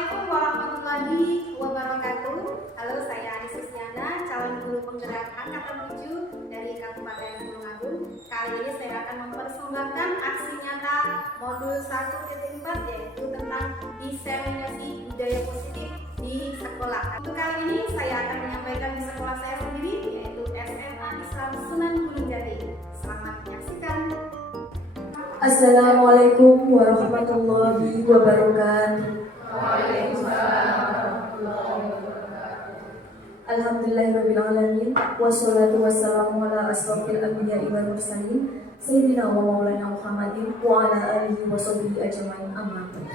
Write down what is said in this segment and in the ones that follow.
Assalamualaikum warahmatullahi wabarakatuh. Halo, saya Anis Susiana, calon guru penggerak angkatan 7 dari Kabupaten Tulungagung. Kali ini saya akan mempersembahkan aksi nyata modul 1.4 yaitu tentang diseminasi budaya positif di sekolah. Untuk kali ini saya akan menyampaikan di sekolah saya sendiri yaitu SMA Islam Sunan Gunung Jati. Selamat menyaksikan. Assalamualaikum warahmatullahi wabarakatuh. Alhamdulillahirrabbilalamin. Wassalatu wassalamu ala asrofil anbiya'i wal mursalin Sayyidina wa maulana Muhammadin wa ala alihi wa sahbihi ajmain, amma ba'du.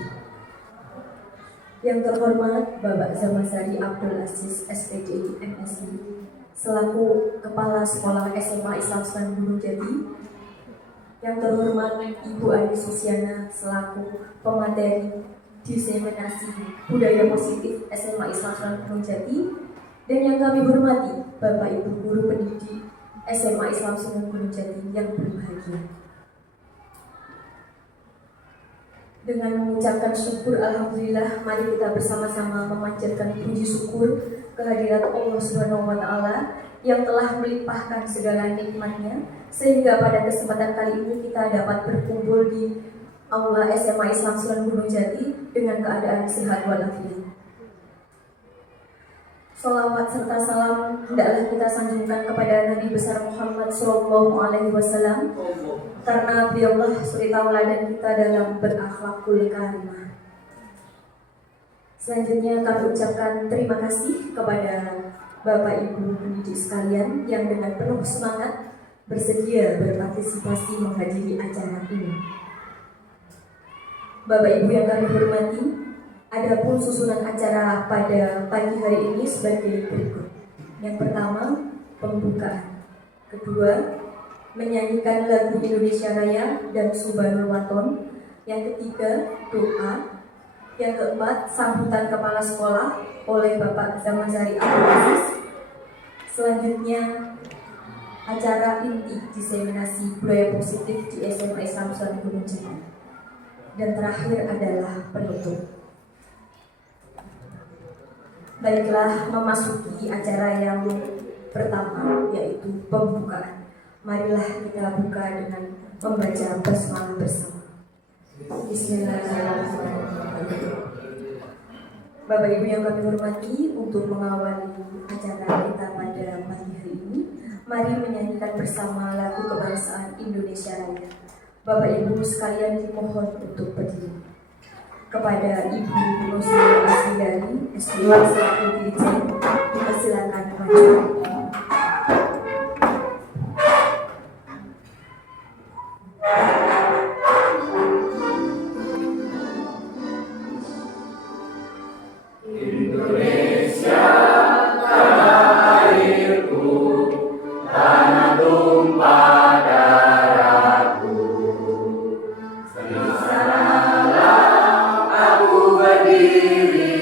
Yang terhormat Bapak Zamansari Abdul Aziz SPDI MSI selaku Kepala Sekolah SMA Islam Sunan Gunung Jati, yang terhormat Ibu Anis Susiana selaku pemateri diseminasi budaya positif SMA Islam Sunan Gunung Jati, dan yang kami hormati Bapak Ibu guru pendidik SMA Islam Sunan Gunung Jati yang berbahagia. Dengan mengucapkan syukur alhamdulillah, mari kita bersama-sama memanjatkan puji syukur kehadirat Allah Subhanahu wa taala yang telah melimpahkan segala nikmatnya sehingga pada kesempatan kali ini kita dapat berkumpul di Aula SMA Islam Sunan Gunung Jati dengan keadaan sehat walafiat. Salawat serta salam hendaklah kita sanjungkan kepada Nabi besar Muhammad SAW, karena beliaulah suri tauladan kita dalam berakhlakul karimah. Selanjutnya kami ucapkan terima kasih kepada Bapak Ibu pendidik sekalian yang dengan penuh semangat bersedia berpartisipasi menghadiri acara ini. Bapak Ibu yang kami hormati, adapun susunan acara pada pagi hari ini sebagai berikut. Yang pertama, pembukaan. Kedua, menyanyikan lagu Indonesia Raya dan Subhanul Waton. Yang ketiga, doa. Yang keempat, sambutan kepala sekolah oleh Bapak Zamansari Abdul Aziz. Selanjutnya, acara inti diseminasi budaya positif di SMA Islam Sunan Gunung Jati. Dan terakhir adalah penutup. Baiklah, memasuki acara yang pertama yaitu pembukaan. Marilah kita buka dengan membaca basmalah bersama. Bismillahirrahmanirrahim. Bapak Ibu yang kami hormati, untuk mengawali acara kita pada pagi hari ini, mari menyanyikan bersama lagu kebangsaan Indonesia Raya. Bapak Ibu sekalian dimohon untuk berdiri. Kepada Ibu Nusri Asliani, S2 selaku dirjen, dipersilakan maju. Indonesia, tanah airku, tanah tumpah darahku. Di sanalah aku berdiri,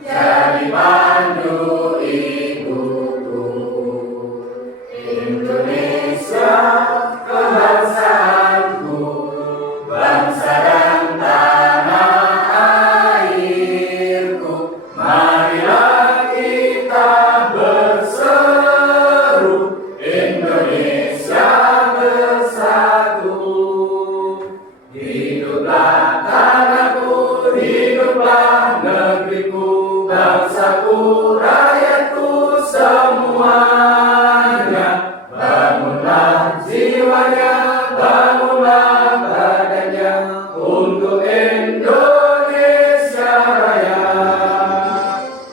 jadi pandu ibuku. Indonesia, kebangsaanku, bangsa dan tanah airku. Marilah kita berseru, Indonesia bersatu. Hiduplah tanahku, hiduplah negeriku, bangsaku, rakyatku semuanya. Bangunlah jiwanya, bangunlah badannya untuk Indonesia Raya.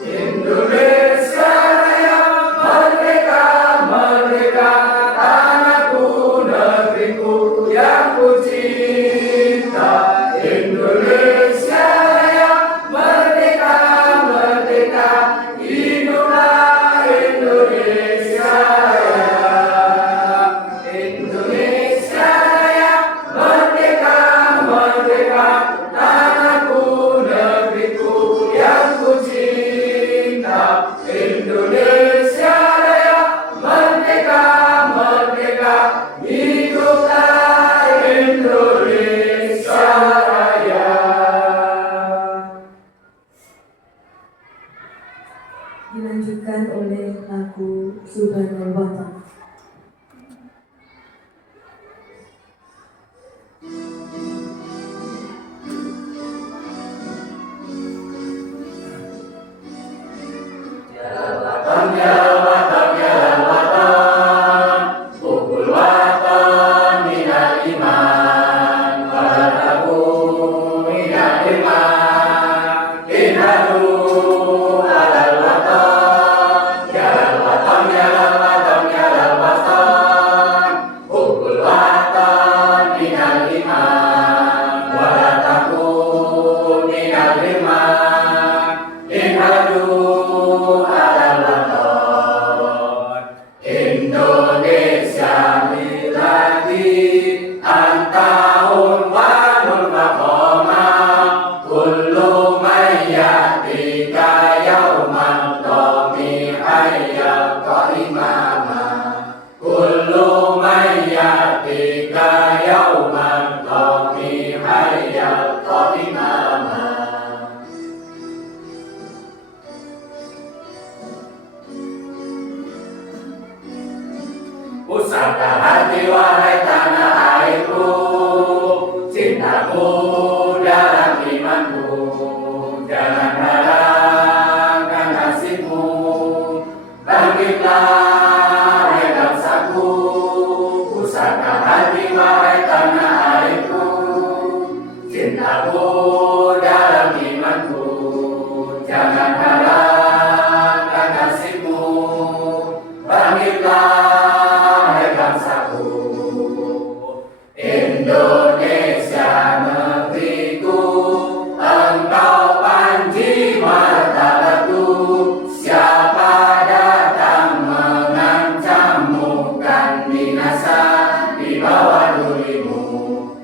Indonesia Raya, merdeka, merdeka, tanahku, negeriku yang ku cinta. Indonesia Raya, merdeka, dinyanyikan oleh lagu Subhanal Watan. Pusaka hati wahai tanah airku, cintaku dalam imanku, jangan harapkan nasibmu. Bangkitlah hai bangsaku, pusaka hati wahai tanah airku, cintaku dalam imanku, jangan harapkan nasibmu. Bangkitlah Indonesia negeriku, engkau panji martabatku. Siapa datang mengancammu kan binasa di bawah durimu.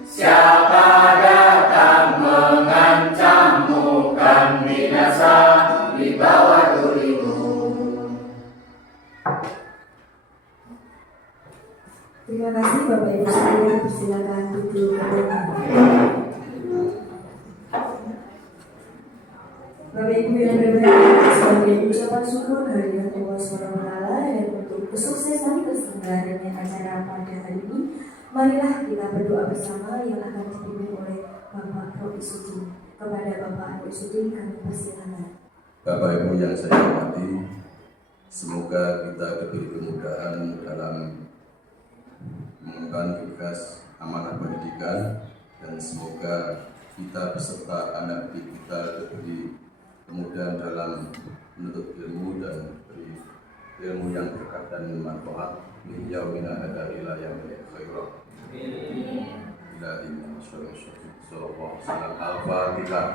Siapa datang mengancammu kan binasa di bawah durimu. Terima kasih Bapak Ibu sekalian, persilakan duduk kembali. Bapak Ibu yang berbahagia, sebagai ucapan syukur kehadirat Allah SWT dan untuk kesuksesan terselenggaranya acara pada hari ini, marilah kita berdoa bersama yang akan dipimpin oleh Bapak Robi Sudin. Kepada Bapak Robi Sudin kami persilakan. Bapak Ibu yang saya hormati, semoga kita diberi kemudahan dalam mengemban tugas amanah pendidikan, dan semoga kita beserta anak didik kita diberi kemudahan dalam menuntut ilmu dan beri ilmu yang berkah dan manfaat. Min yaumina hada ila yaumil khairah. Ila inna sallallahu alaihi wasallam. Al-Fatihah.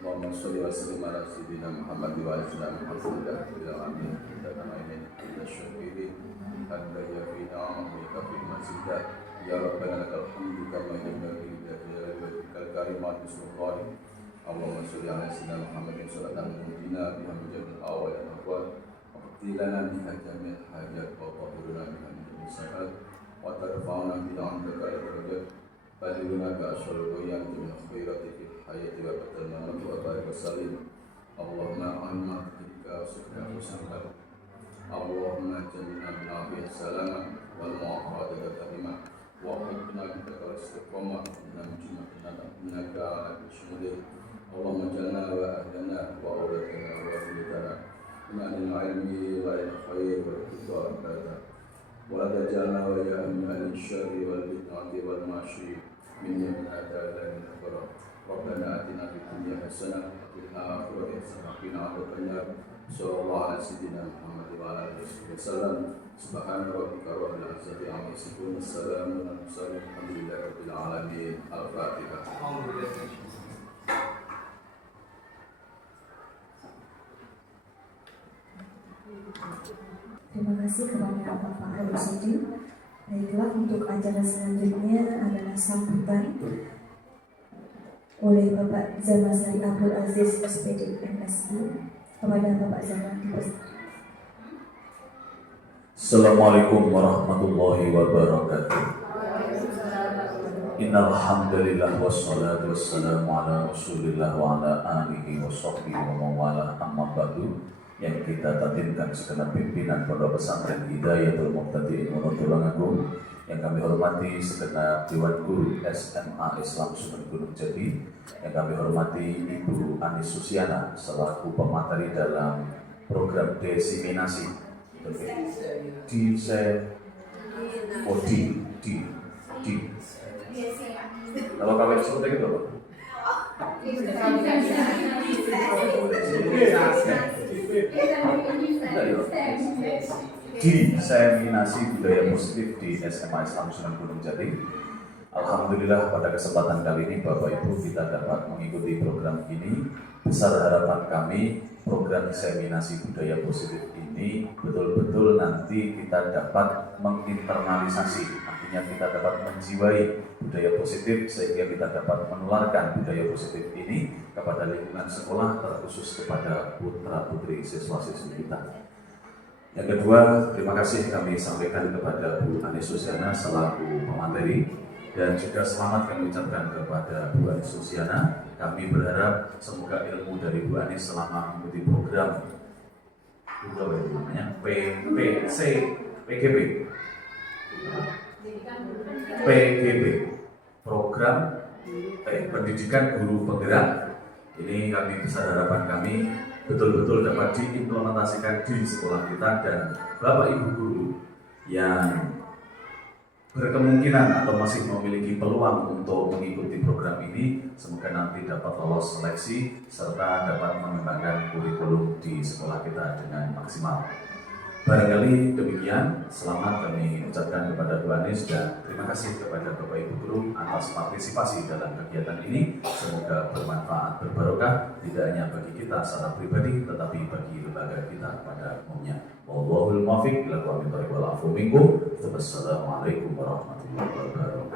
Allahumma sholli wa sallim ala sayyidina Muhammad wa ala alihi wa sahbihi amin. Kita mainin kita syukuri hadda ya fi ni'amika fi masjidah ya rabbana lakal hamdu kama yanbaghi li jalali wajhikal karimat sultani. Allahumma sholli ala sayyidina Muhammadin sallallahu alaihi wa sallam bihamdil awal wal akhir wa qtilana biha jami'al hajat wa tahuruna biha min sahat wa tarfa'una bi 'indaka al-darajat Fadiluna ba'asyarul goyang min khairati fil hayati wa batal mamat wa barik wa salim. Allahumma anma ketika sudah bersangka. Allahumma jannina min afiyah salama wal mu'afat wa tahimah wa hibna kita kal istiqamah min jumlah minaka ala bismillah. Allahumma janna wa ahdana wa awladana wa awladana min al-ilmi wa al-khair wa al-hidayah wa la tajalna wa ya min al-syarri wal fitnati wal masyri min yamata la nafara. Rabbana atina fid dunya hasanah wa fil akhirati hasanah wa qina adzabannar. Sallallahu ala sayyidina Muhammad wa ala alihi wasallam. Subhana rabbika rabbil izzati amma yasifun. Assalamu ala mursalin. Alhamdulillahi rabbil alamin. Al-Fatihah. Terima kasih kepada Bapak Robi Sudin. Baiklah, untuk acara selanjutnya adalah sambutan oleh Bapak Zamasari Abdul Aziz SPD MSI. Kepada Bapak Zaman dipersilakan. Assalamualaikum warahmatullahi wabarakatuh. Innal hamdalillah wassalatu wassalamu ala Rasulillah wa ala alihi washabbihi wa mawala amma ba'du. Yang kita tatimkan segenap pimpinan Pondok Pesantren Hidayatul Muqtadiin Tulungagung, yang kami hormati segenap Dewan Guru SMA Islam Sunan Gunung Jati, yang kami hormati Ibu Anis Susiana selaku pemateri dalam program diseminasi kalau kalian sebutnya gitu apa? Diseminasi budaya positif di SMA Islam Sunan Gunung Jati. Alhamdulillah pada kesempatan kali ini Bapak Ibu kita dapat mengikuti program ini. Besar harapan kami program diseminasi budaya positif ini betul-betul nanti kita dapat menginternalisasi, artinya kita dapat menjiwai budaya positif sehingga kita dapat menularkan budaya positif ini kepada lingkungan sekolah, terkhusus kepada putra-putri siswa-siswi kita. Yang kedua, terima kasih kami sampaikan kepada Bu Anis Susiana selaku pemateri, dan juga selamat kami ucapkan kepada Bu Anis Susiana. Kami berharap semoga ilmu dari Bu Anis selama mengikuti program PGB, program pendidikan guru penggerak. Ini kami besar harapan kami betul-betul dapat diimplementasikan di sekolah kita, dan Bapak Ibu guru yang berkemungkinan atau masih memiliki peluang untuk mengikuti program ini, semoga nanti dapat lolos seleksi serta dapat mengembangkan kurikulum di sekolah kita dengan maksimal. Barangkali demikian, selamat kami ucapkan kepada Bu Anis, dan terima kasih kepada Bapak Ibu guru atas partisipasi dalam kegiatan ini. Semoga bermanfaat, berbarokah, tidak hanya bagi kita secara pribadi, tetapi bagi lembaga kita pada umumnya. Wallahul muwaffiq ila aqwamit thoriq wal afu minkum. Wassalamualaikum warahmatullahi wabarakatuh.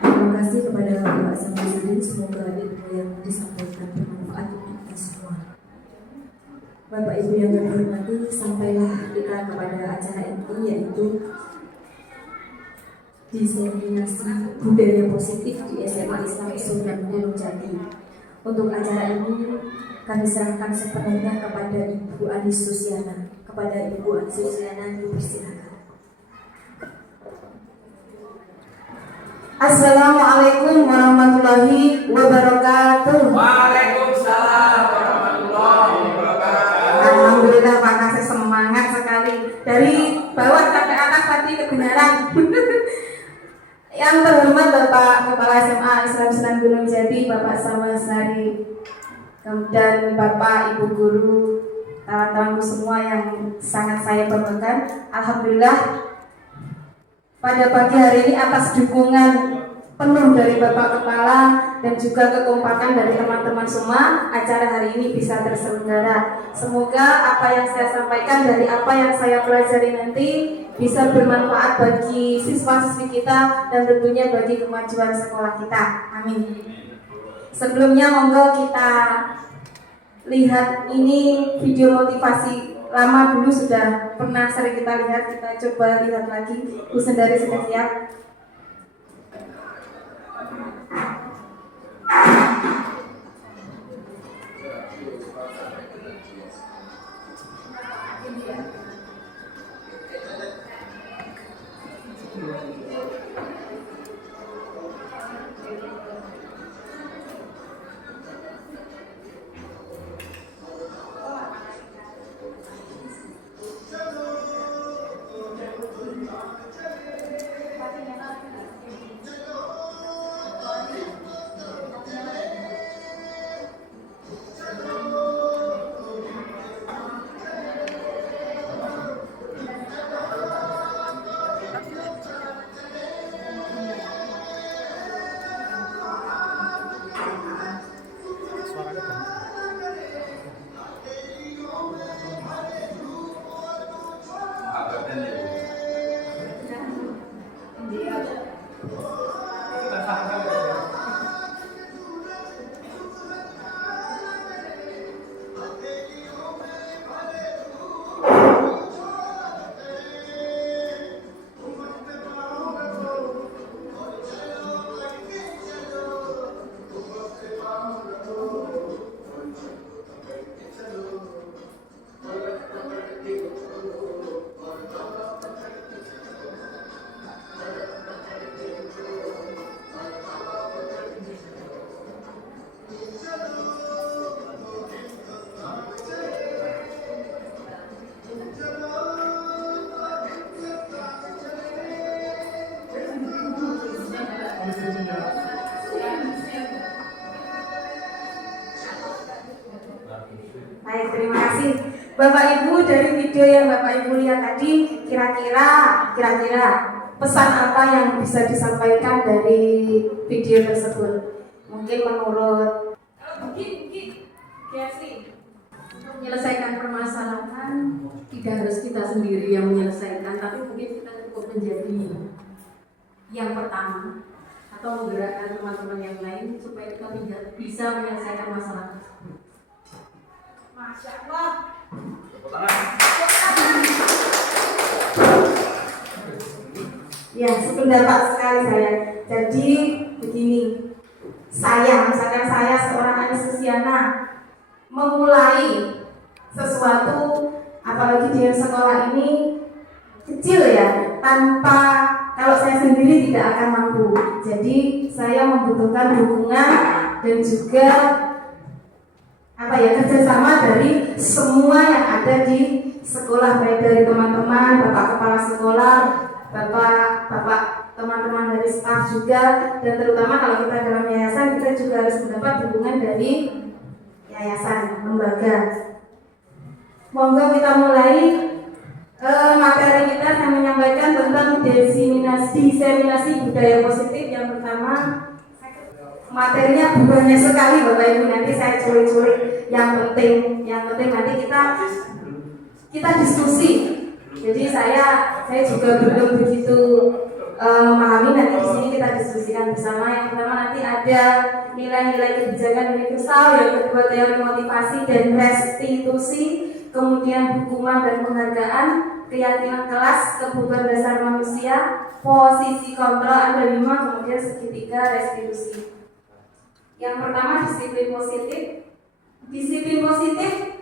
Terima kasih kepada Bapak Samsudin, semoga ilmu yang disampaikan bermanfaat untuk kita semua. Bapak Ibu yang kami hormati, sampailah kita kepada acara inti, yaitu diseminasi budaya positif di SMA Islam Sunan Gunung Jati. Untuk acara ini kami serahkan sepenuhnya kepada Ibu Anis Susiana. Kepada Ibu Anis Susiana, dipersilakan. Assalamualaikum warahmatullahi wabarakatuh. Waalaikumsalam warahmatullahi wabarakatuh. Alhamdulillah Pak Nasir semangat sekali. Dari bawah sampai atas tadi kebenaran. Yang terhormat Bapak Kepala SMA Islam Sunan Gunung Jati, Bapak Samasari, dan Bapak Ibu guru, kawan-kawanku semua yang sangat saya banggakan. Alhamdulillah pada pagi hari ini atas dukungan penuh dari Bapak Kepala dan juga kekompakan dari teman-teman semua, acara hari ini bisa terselenggara. Semoga apa yang saya sampaikan dari apa yang saya pelajari nanti bisa bermanfaat bagi siswa-siswi kita dan tentunya bagi kemajuan sekolah kita. Amin. Sebelumnya monggo kita lihat ini video motivasi lama dulu, sudah pernah sering kita lihat, kita coba lihat lagi. Bu Sendari sudah siap? Baik, terima kasih. Bapak Ibu, dari video yang Bapak Ibu lihat tadi, kira-kira pesan apa yang bisa disampaikan dari video tersebut? Mungkin menurut Menyelesaikan permasalahan tidak harus kita sendiri yang menyelesaikan, tapi mungkin kita cukup menjadi yang pertama atau menggerakkan teman-teman yang lain supaya kita bisa menyelesaikan masalah tersebut. Masya Allah. Tepuk tangan. Ya, sependapat sekali saya. Jadi begini, misalkan saya seorang anestesiana memulai sesuatu, apalagi di sekolah ini kecil ya, kalau saya sendiri tidak akan mampu. Jadi saya membutuhkan dukungan dan juga kerjasama dari semua yang ada di sekolah, baik dari teman-teman, bapak kepala sekolah, bapak teman-teman dari staf juga, dan terutama kalau kita dalam yayasan, kita juga harus mendapat dukungan dari yayasan, lembaga. Monggo kita mulai materi kita. Saya menyampaikan tentang diseminasi budaya positif. Yang pertama, materinya banyak sekali Bapak Ibu, nanti saya culik-culik yang penting nanti kita diskusi. Jadi saya juga belum begitu memahami, nanti di sini kita diskusikan bersama. Yang pertama nanti ada nilai-nilai kebijakan universal, yang kedua teori motivasi dan restitusi, kemudian hukuman dan penghargaan, keyakinan kelas, kebutuhan dasar manusia, posisi kontrol, ada 5, kemudian segitiga restitusi. Yang pertama disiplin positif. Disiplin positif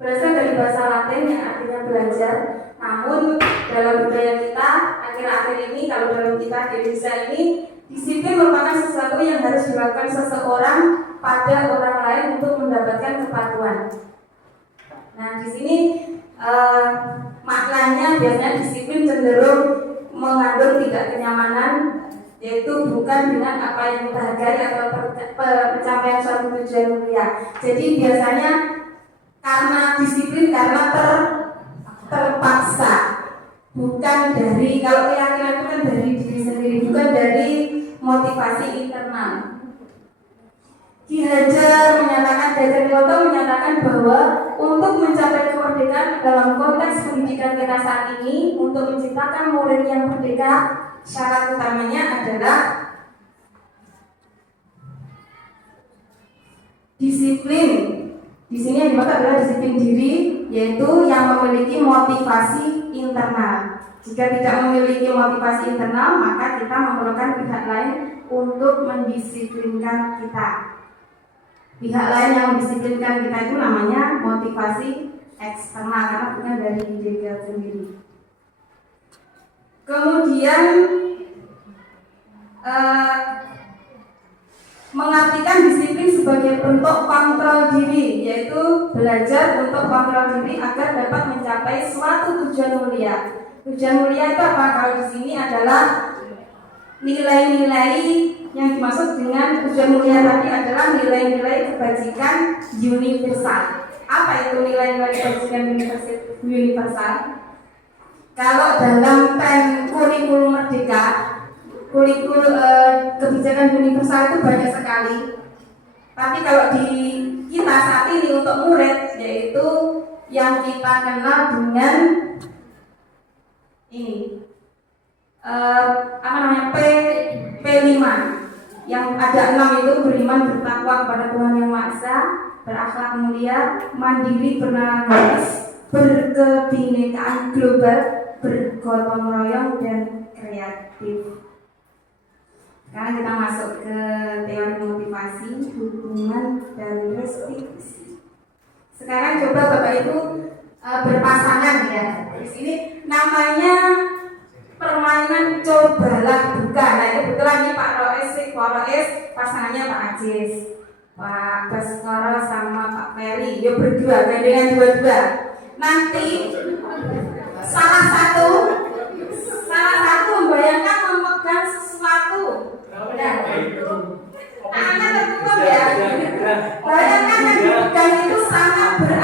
berasal dari bahasa Latin yang artinya belajar. Namun dalam budaya kita akhir-akhir ini, kalau dalam kita di Indonesia ini, disiplin merupakan sesuatu yang harus dilakukan seseorang pada orang lain untuk mendapatkan kepatuhan. Nah, di sini maknanya biasanya disiplin cenderung mengandung tidak kenyamanan, yaitu bukan dengan apa yang kita hargai atau pencapaian suatu tujuan mulia. Jadi biasanya karena disiplin karena terpaksa, bukan dari, kalau keyakinan itu kan dari diri sendiri, bukan dari motivasi internal. Ki Hajar menyatakan bahwa untuk mencapai kemerdekaan dalam konteks pendidikan kita saat ini, untuk menciptakan murid yang merdeka, syarat utamanya adalah disiplin. Di sini yang dimaksud adalah disiplin diri, yaitu yang memiliki motivasi internal. Jika tidak memiliki motivasi internal, maka kita memerlukan pihak lain untuk mendisiplinkan kita. Pihak lain yang mendisiplinkan kita itu namanya motivasi eksternal, karena bukan dari diri kita sendiri. Kemudian mengartikan disiplin sebagai bentuk kontrol diri, yaitu belajar untuk kontrol diri agar dapat mencapai suatu tujuan mulia. Tujuan mulia itu apa? Kalau di sini adalah nilai-nilai yang dimaksud dengan tujuan mulia tadi adalah nilai-nilai kebajikan universal. Apa itu nilai-nilai kebajikan universal? Kalau dalam tren kurikulum merdeka, kebijakan universal itu banyak sekali. Tapi kalau di kita saat ini untuk murid, yaitu yang kita kenal dengan ini P5, yang ada 6 itu: beriman, bertakwa kepada Tuhan Yang Maha Esa, berakhlak mulia, mandiri, bernalis, berkebinekaan global, bergotong royong, dan kreatif. Sekarang kita masuk ke teori motivasi, hubungan, dan restitusi. Sekarang coba Bapak Ibu berpasangan ya. Di sini namanya permainan cobalah buka. Nah, itu kebetulan nih Pak Roes, pasangannya Pak Ajis, Pak Baskoro sama Pak Ferry. Yuk berdua, gandengan dua-dua. Nanti salah satu membayangkan memegang sesuatu. Tangannya tertutup ya. Bayangkan yang dipegang itu sangat berat.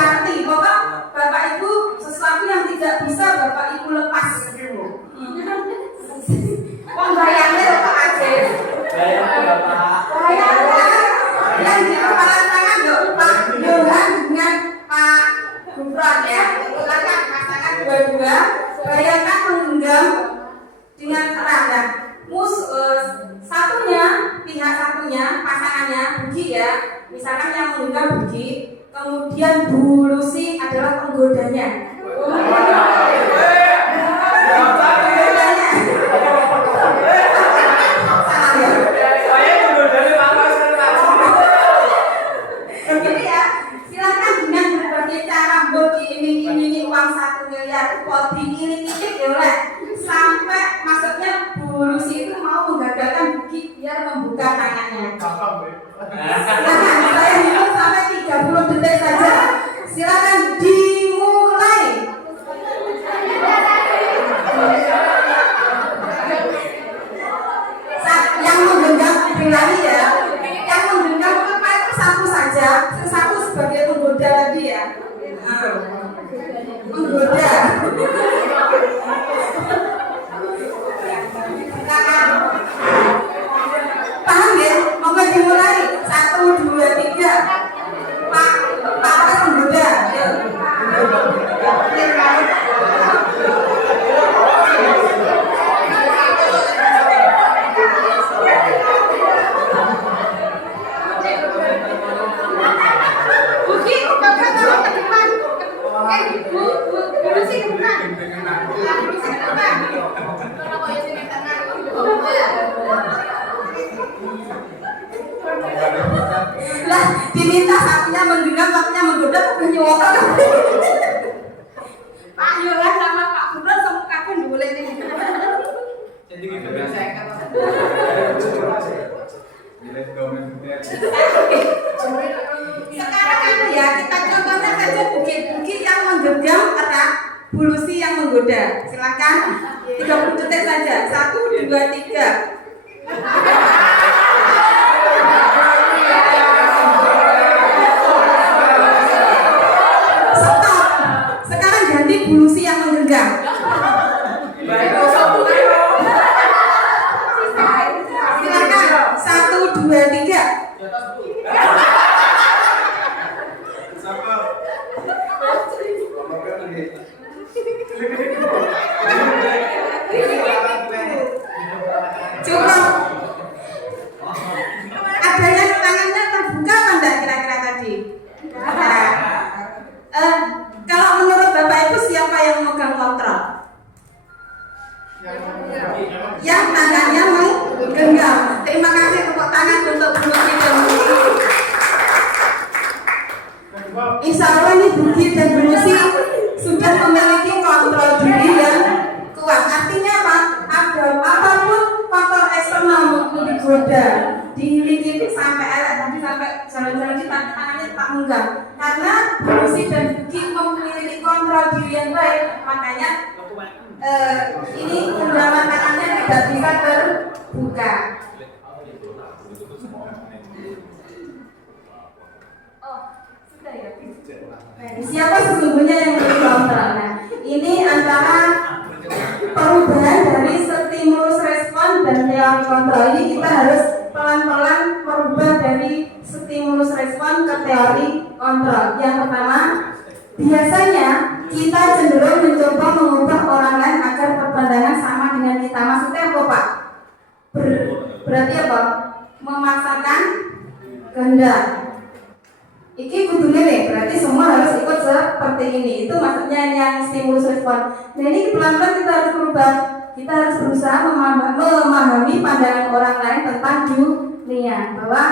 menggenggam Buki, kemudian Bu Lucy adalah penggodanya. Jadi ya, silakan dengan berbagai cara buat diiming-imingi uang 1 miliar, buat diiling-iling ya oleh. Sampai maksudnya Bu Lucy itu mau menggagalkan Buki biar membuka tangannya. Silakan, saya hitung sampai 30 detik saja. Silakan dimulai. Yang menggenggam lagi ya. Yang menggenggam apa itu satu saja, satu sebagai penggoda lagi ya. Menggoda. Paham ya? Monggo dimulai. 1, 2, 3. Pak menggoda. Buki, kakak taruh ke depan. Bu Lucy ke depan. Bu Lucy ke depan. Lah, diminta satunya menggenggam, satunya menggoda, kok nyuwok. Pak Yola sama Pak Gubernur sama kapan boleh nih. Jadi gitu saya kata. Sekarang kan ya, kita contohnya saja Buki yang menggenggam atau Bu Lucy yang menggoda. Silakan 30 detik saja. 1, 2, 3. Stop. Sekarang ganti Bu Lucy yang menggenggam. Silakan 1, 2, 3. Cukup. Ada yang tangannya terbuka apa enggak kira-kira tadi? Kalau menurut Bapak Ibu siapa yang memegang kontrol? Yang tangannya menggenggam. Terima kasih tepuk tangan untuk Bu Lucy dan Bu Lucy. Insya Allah ini Buki dan Bu Lucy sudah memiliki kontrol diri yang kuat. Artinya apa? Apapun faktor eksternal maupun digoda, diiling sampai elek tadi sampai jalan-jalan di tangannya tak menggenggam. Karena Bu Lucy dan Buki memiliki kontrol diri yang baik, makanya ini genggaman tangannya tidak bisa terbuka. Sudah ya. Siapa sesungguhnya yang memiliki kontrol? Nah, ini antara perubahan dari stimulus respon dan teori kontrol. Ini kita harus pelan-pelan merubah dari stimulus respon ke teori kontrol. Yang pertama, biasanya kita cenderung mencoba mengubah orang lain agar berpandangan sama dengan kita. Maksudnya apa, Pak? Berarti apa? Memaksakan kehendak. Iki kudunya nih, berarti semua harus ikut seperti ini. Itu maksudnya yang stimulus respon. Nah ini pelan-pelan kita harus berubah. Kita harus berusaha memahami pandangan orang lain tentang dunia, bahwa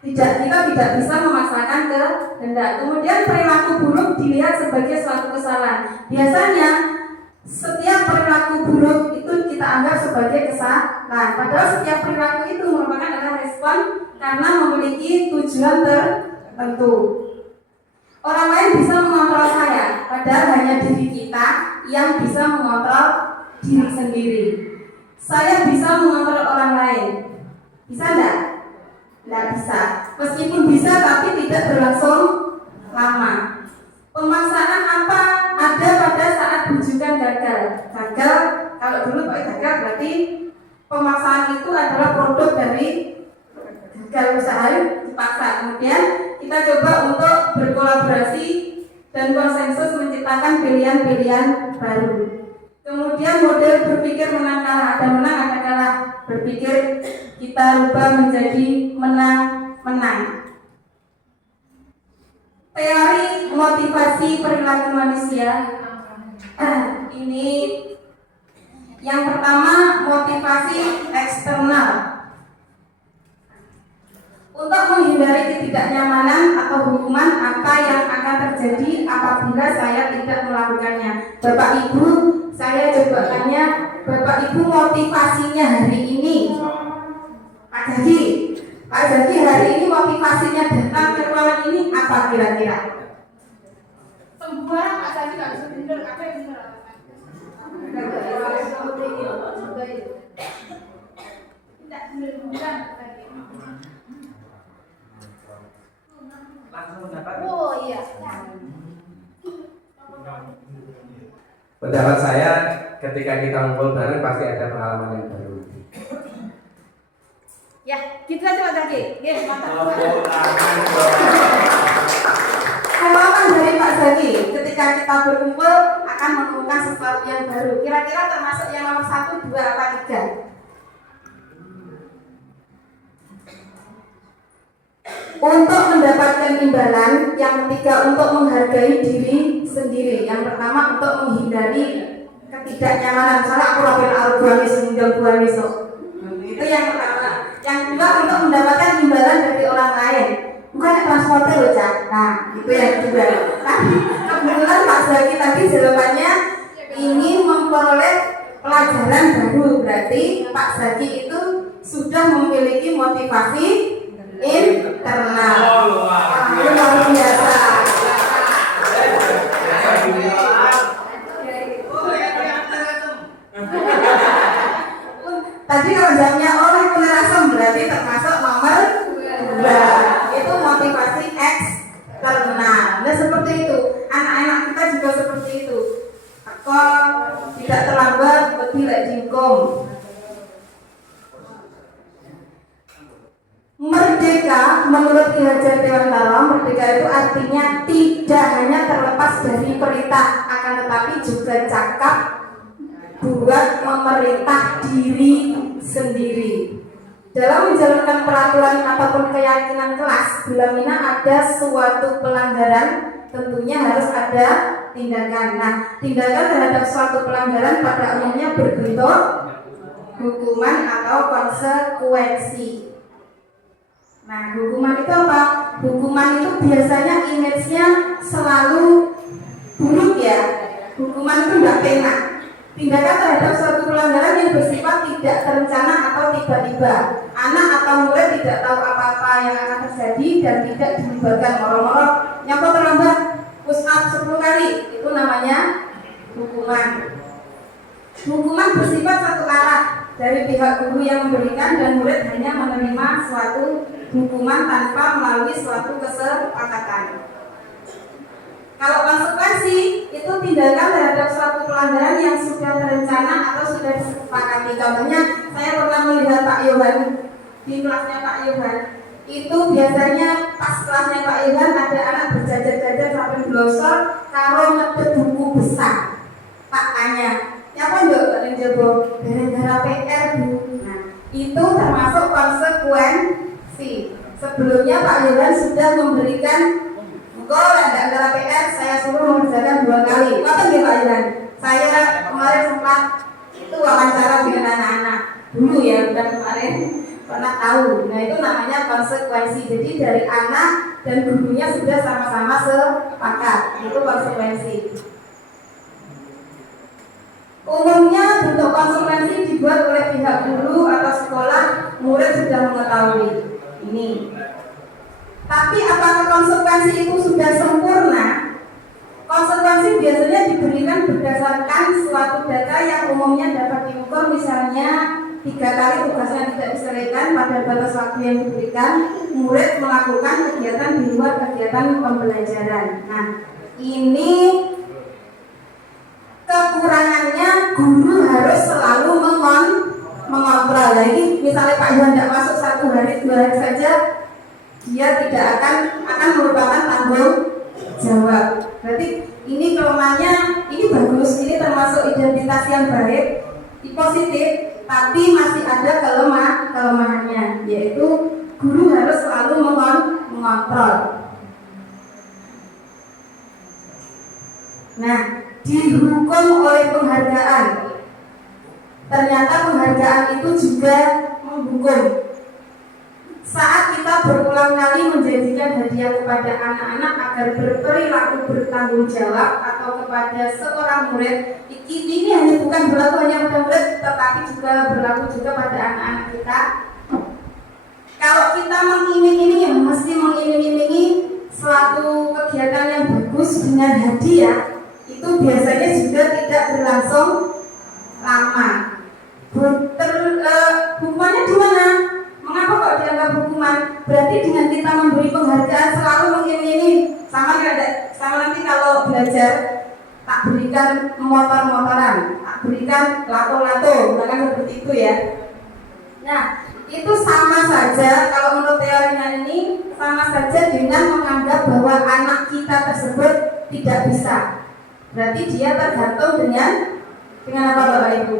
kita tidak bisa memaksakan kehendak. Kemudian perilaku buruk dilihat sebagai suatu kesalahan. Biasanya setiap perilaku buruk itu kita anggap sebagai kesalahan. Padahal setiap perilaku itu merupakan adalah respon karena memiliki tujuan tertentu. Orang lain bisa mengontrol saya, padahal hanya diri kita yang bisa mengontrol diri sendiri. Saya bisa mengontrol orang lain. Bisa enggak? Enggak bisa. Meskipun bisa tapi tidak berlangsung lama. Pemaksaan apa ada pada saat bujukan gagal. Gagal, kalau dulu pakai gagal berarti pemaksaan itu adalah produk dari gagal usaha dipaksa. Kemudian kita coba untuk berkolaborasi dan konsensus menciptakan pilihan-pilihan baru. Kemudian model berpikir menang kalah, ada menang ada kalah. Berpikir kita rubah menjadi menang-menang. Teori motivasi perilaku manusia. Ini yang pertama, motivasi eksternal. Untuk menghindari ketidaknyamanan atau hukuman apa yang akan terjadi apabila saya tidak melakukannya. Bapak Ibu, saya coba tanya, Bapak Ibu motivasinya hari ini. Pak Zaki hari ini motivasinya datang ke ruangan ini apa kira-kira? Sembarang Pak Zaki nggak bisa bener, apa yang bener? Tidak bener-bener. Langsung mendapat. Oh iya. Pendapat saya, ketika kita ngumpul bareng pasti ada pengalaman yang baru. Ya, gitu aja Pak Zaki. Mantap. Pengalaman dari Pak Zaki ketika kita berkumpul akan menemukan sesuatu yang baru. Kira-kira termasuk yang nomor 1, 2, apa 3? Untuk mendapatkan imbalan, yang ketiga untuk menghargai diri sendiri, yang pertama untuk menghindari ketidaknyamanan. Misalnya aku lakuin algoritma seminggu bulan besok, itu yang pertama. Yang kedua untuk mendapatkan imbalan dari orang lain, bukan transporter loh Cak. Nah itu yang kedua. Tapi kebetulan Pak Zaki tadi jawabannya ingin memperoleh pelajaran baru, berarti Pak Zaki itu sudah memiliki motivasi internal. Luar biasa. Tadi kalau jamnya oleh penerasem berarti termasuk nomor 2. Itu motivasi eksternal. Nah seperti itu. Anak-anak kita juga seperti itu. Tekon, tidak terlambat, lebih dihukum. Merdeka menurut Ki Hajar Dewantara, merdeka itu artinya tidak hanya terlepas dari perintah, akan tetapi juga cakap buat memerintah diri sendiri. Dalam menjalankan peraturan ataupun keyakinan kelas, bila mana ada suatu pelanggaran, tentunya harus ada tindakan. Nah, tindakan terhadap suatu pelanggaran pada umumnya berbentuk hukuman atau konsekuensi. Nah, hukuman itu apa? Hukuman itu biasanya image-nya selalu buruk ya. Hukuman itu tidak enak. Tindakan terhadap suatu pelanggaran yang bersifat tidak terencana atau tiba-tiba. Anak atau murid tidak tahu apa-apa yang akan terjadi dan tidak dilibatkan. Moro-moro nyapa terlambat, push up 10 kali, itu namanya hukuman. Hukuman bersifat satu arah, dari pihak guru yang memberikan dan murid hanya menerima suatu hukuman tanpa melalui suatu kesepakatan. Kalau konsekuensi itu tindakan terhadap suatu pelanggaran yang sudah terencana atau sudah disepakati. Contohnya saya pernah melihat Pak Yohan di kelasnya Pak Yohan. Itu biasanya pas kelasnya Pak Yohan ada anak berjajar-jajar sampai glosor karo ngedek buku besar. Pak tanya, siapa nggak kalian jawab? Gara-gara PR Bu. Nah, itu termasuk konsekuensi. Sebelumnya Pak Yohan sudah memberikan kalau tidak ada PR, saya suruh mengerjakan 2 kali. Kapan ya Pak Yohan? Saya kemarin sempat itu wawancara dengan anak-anak dulu ya, bukan kemarin, pernah tahu. Nah itu namanya konsekuensi. Jadi dari anak dan gurunya sudah sama-sama sepakat. Itu konsekuensi. Umumnya bentuk konsekuensi dibuat oleh pihak guru atau sekolah, murid sudah mengetahui ini. Tapi apakah konsekuensi itu sudah sempurna? Konsekuensi biasanya diberikan berdasarkan suatu data yang umumnya dapat diukur, misalnya 3 kali tugasnya tidak diselesaikan pada batas waktu yang diberikan, murid melakukan kegiatan di luar kegiatan pembelajaran. Nah, ini kekurangannya guru harus selalu mengontrol. Lagi misalnya Pak Yohan tidak masuk 1 hari 2 hari saja, dia tidak akan merupakan tanggung jawab. Berarti ini kelemahannya, ini bagus, ini termasuk identitas yang baik, positif, tapi masih ada kelemahannya, yaitu guru harus selalu mengontrol. Nah, dihukum oleh penghargaan. Ternyata penghargaan itu juga menghukum. Saat kita berulang kali menjanjikan hadiah kepada anak-anak agar berperilaku bertanggung jawab atau kepada seorang murid, ini hanya bukan berlaku hanya pada murid, tetapi juga berlaku juga pada anak-anak kita. Kalau kita mengiming-imingi, mesti mengiming-imingi suatu kegiatan yang bagus dengan hadiah, itu biasanya juga tidak berlangsung lama. Hukumannya di mana? Mengapa kok dianggap hukuman? Berarti dengan kita memberi penghargaan selalu mengiming-imingi, sama nanti kalau belajar tak berikan motor-motoran, tak berikan lato-lato, bukan seperti itu ya. Nah, itu sama saja kalau menurut teorinya ini sama saja dengan menganggap bahwa anak kita tersebut tidak bisa. Berarti dia tergantung dengan apa Bapak Ibu?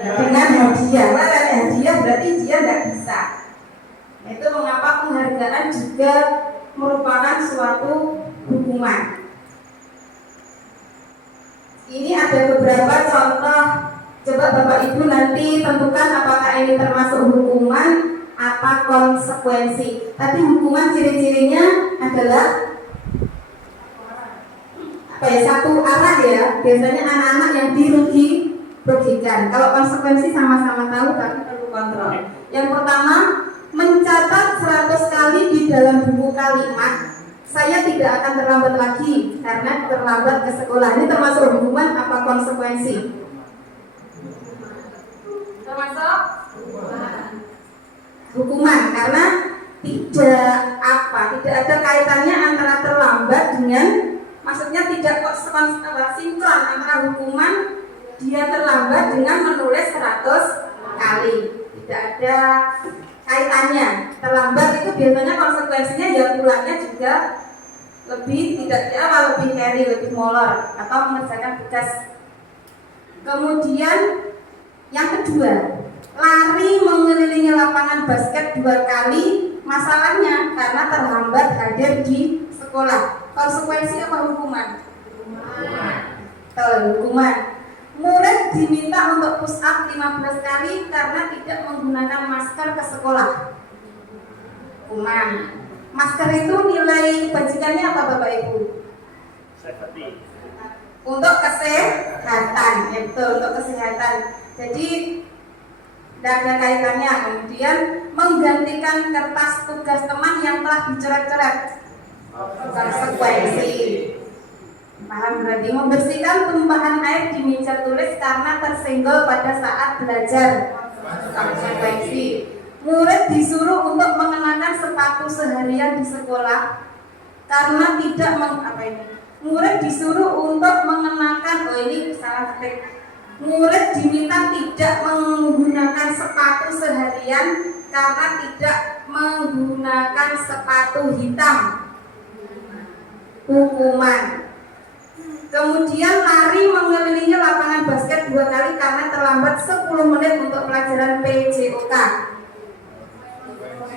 Dengan hadiah. Kalau ada hadiah berarti dia tidak bisa. Itu mengapa penghargaan juga merupakan suatu hukuman. Ini ada beberapa contoh. Coba Bapak Ibu nanti tentukan apakah ini termasuk hukuman apa konsekuensi. Tapi hukuman ciri-cirinya adalah satu arah ya. Biasanya anak-anak yang dirugikan. Kalau konsekuensi sama-sama tahu tapi perlu kontrol. Yang pertama, mencatat 100 kali di dalam buku kalimat saya tidak akan terlambat lagi karena terlambat ke sekolah. Ini termasuk hukuman apa konsekuensi? Termasuk hukuman karena tidak ada kaitannya antara terlambat dengan, maksudnya tidak kok sinkron antara hukuman dia terlambat dengan menulis 100 kali. Tidak ada kaitannya. Terlambat itu biasanya konsekuensinya ya pulangnya juga lebih carry, lebih molor atau mengerjakan tugas. Kemudian yang kedua, lari mengelilingi lapangan basket 2 kali, masalahnya karena terlambat hadir di sekolah. Konsekuensi apa hukuman? Hukuman. Murid diminta untuk push up 15 kali karena tidak menggunakan masker ke sekolah. Hukuman. Masker itu nilai kebajikannya apa Bapak Ibu? Untuk kesehatan, itu untuk kesehatan. Jadi tidak ada kaitannya. Kemudian menggantikan kertas tugas teman yang telah dicoret-coret. Konsekuensi. Paham berarti membersihkan tumpahan air di meja tulis karena tersenggol pada saat belajar. Konsekuensi. Murid disuruh untuk mengenakan sepatu seharian di sekolah karena tidak Murid disuruh untuk mengenakan, ini salah ketik. Murid diminta tidak menggunakan sepatu seharian karena tidak menggunakan sepatu hitam. Hukuman. Kemudian lari mengelilingi lapangan basket 2 kali karena terlambat 10 menit untuk pelajaran PJOK.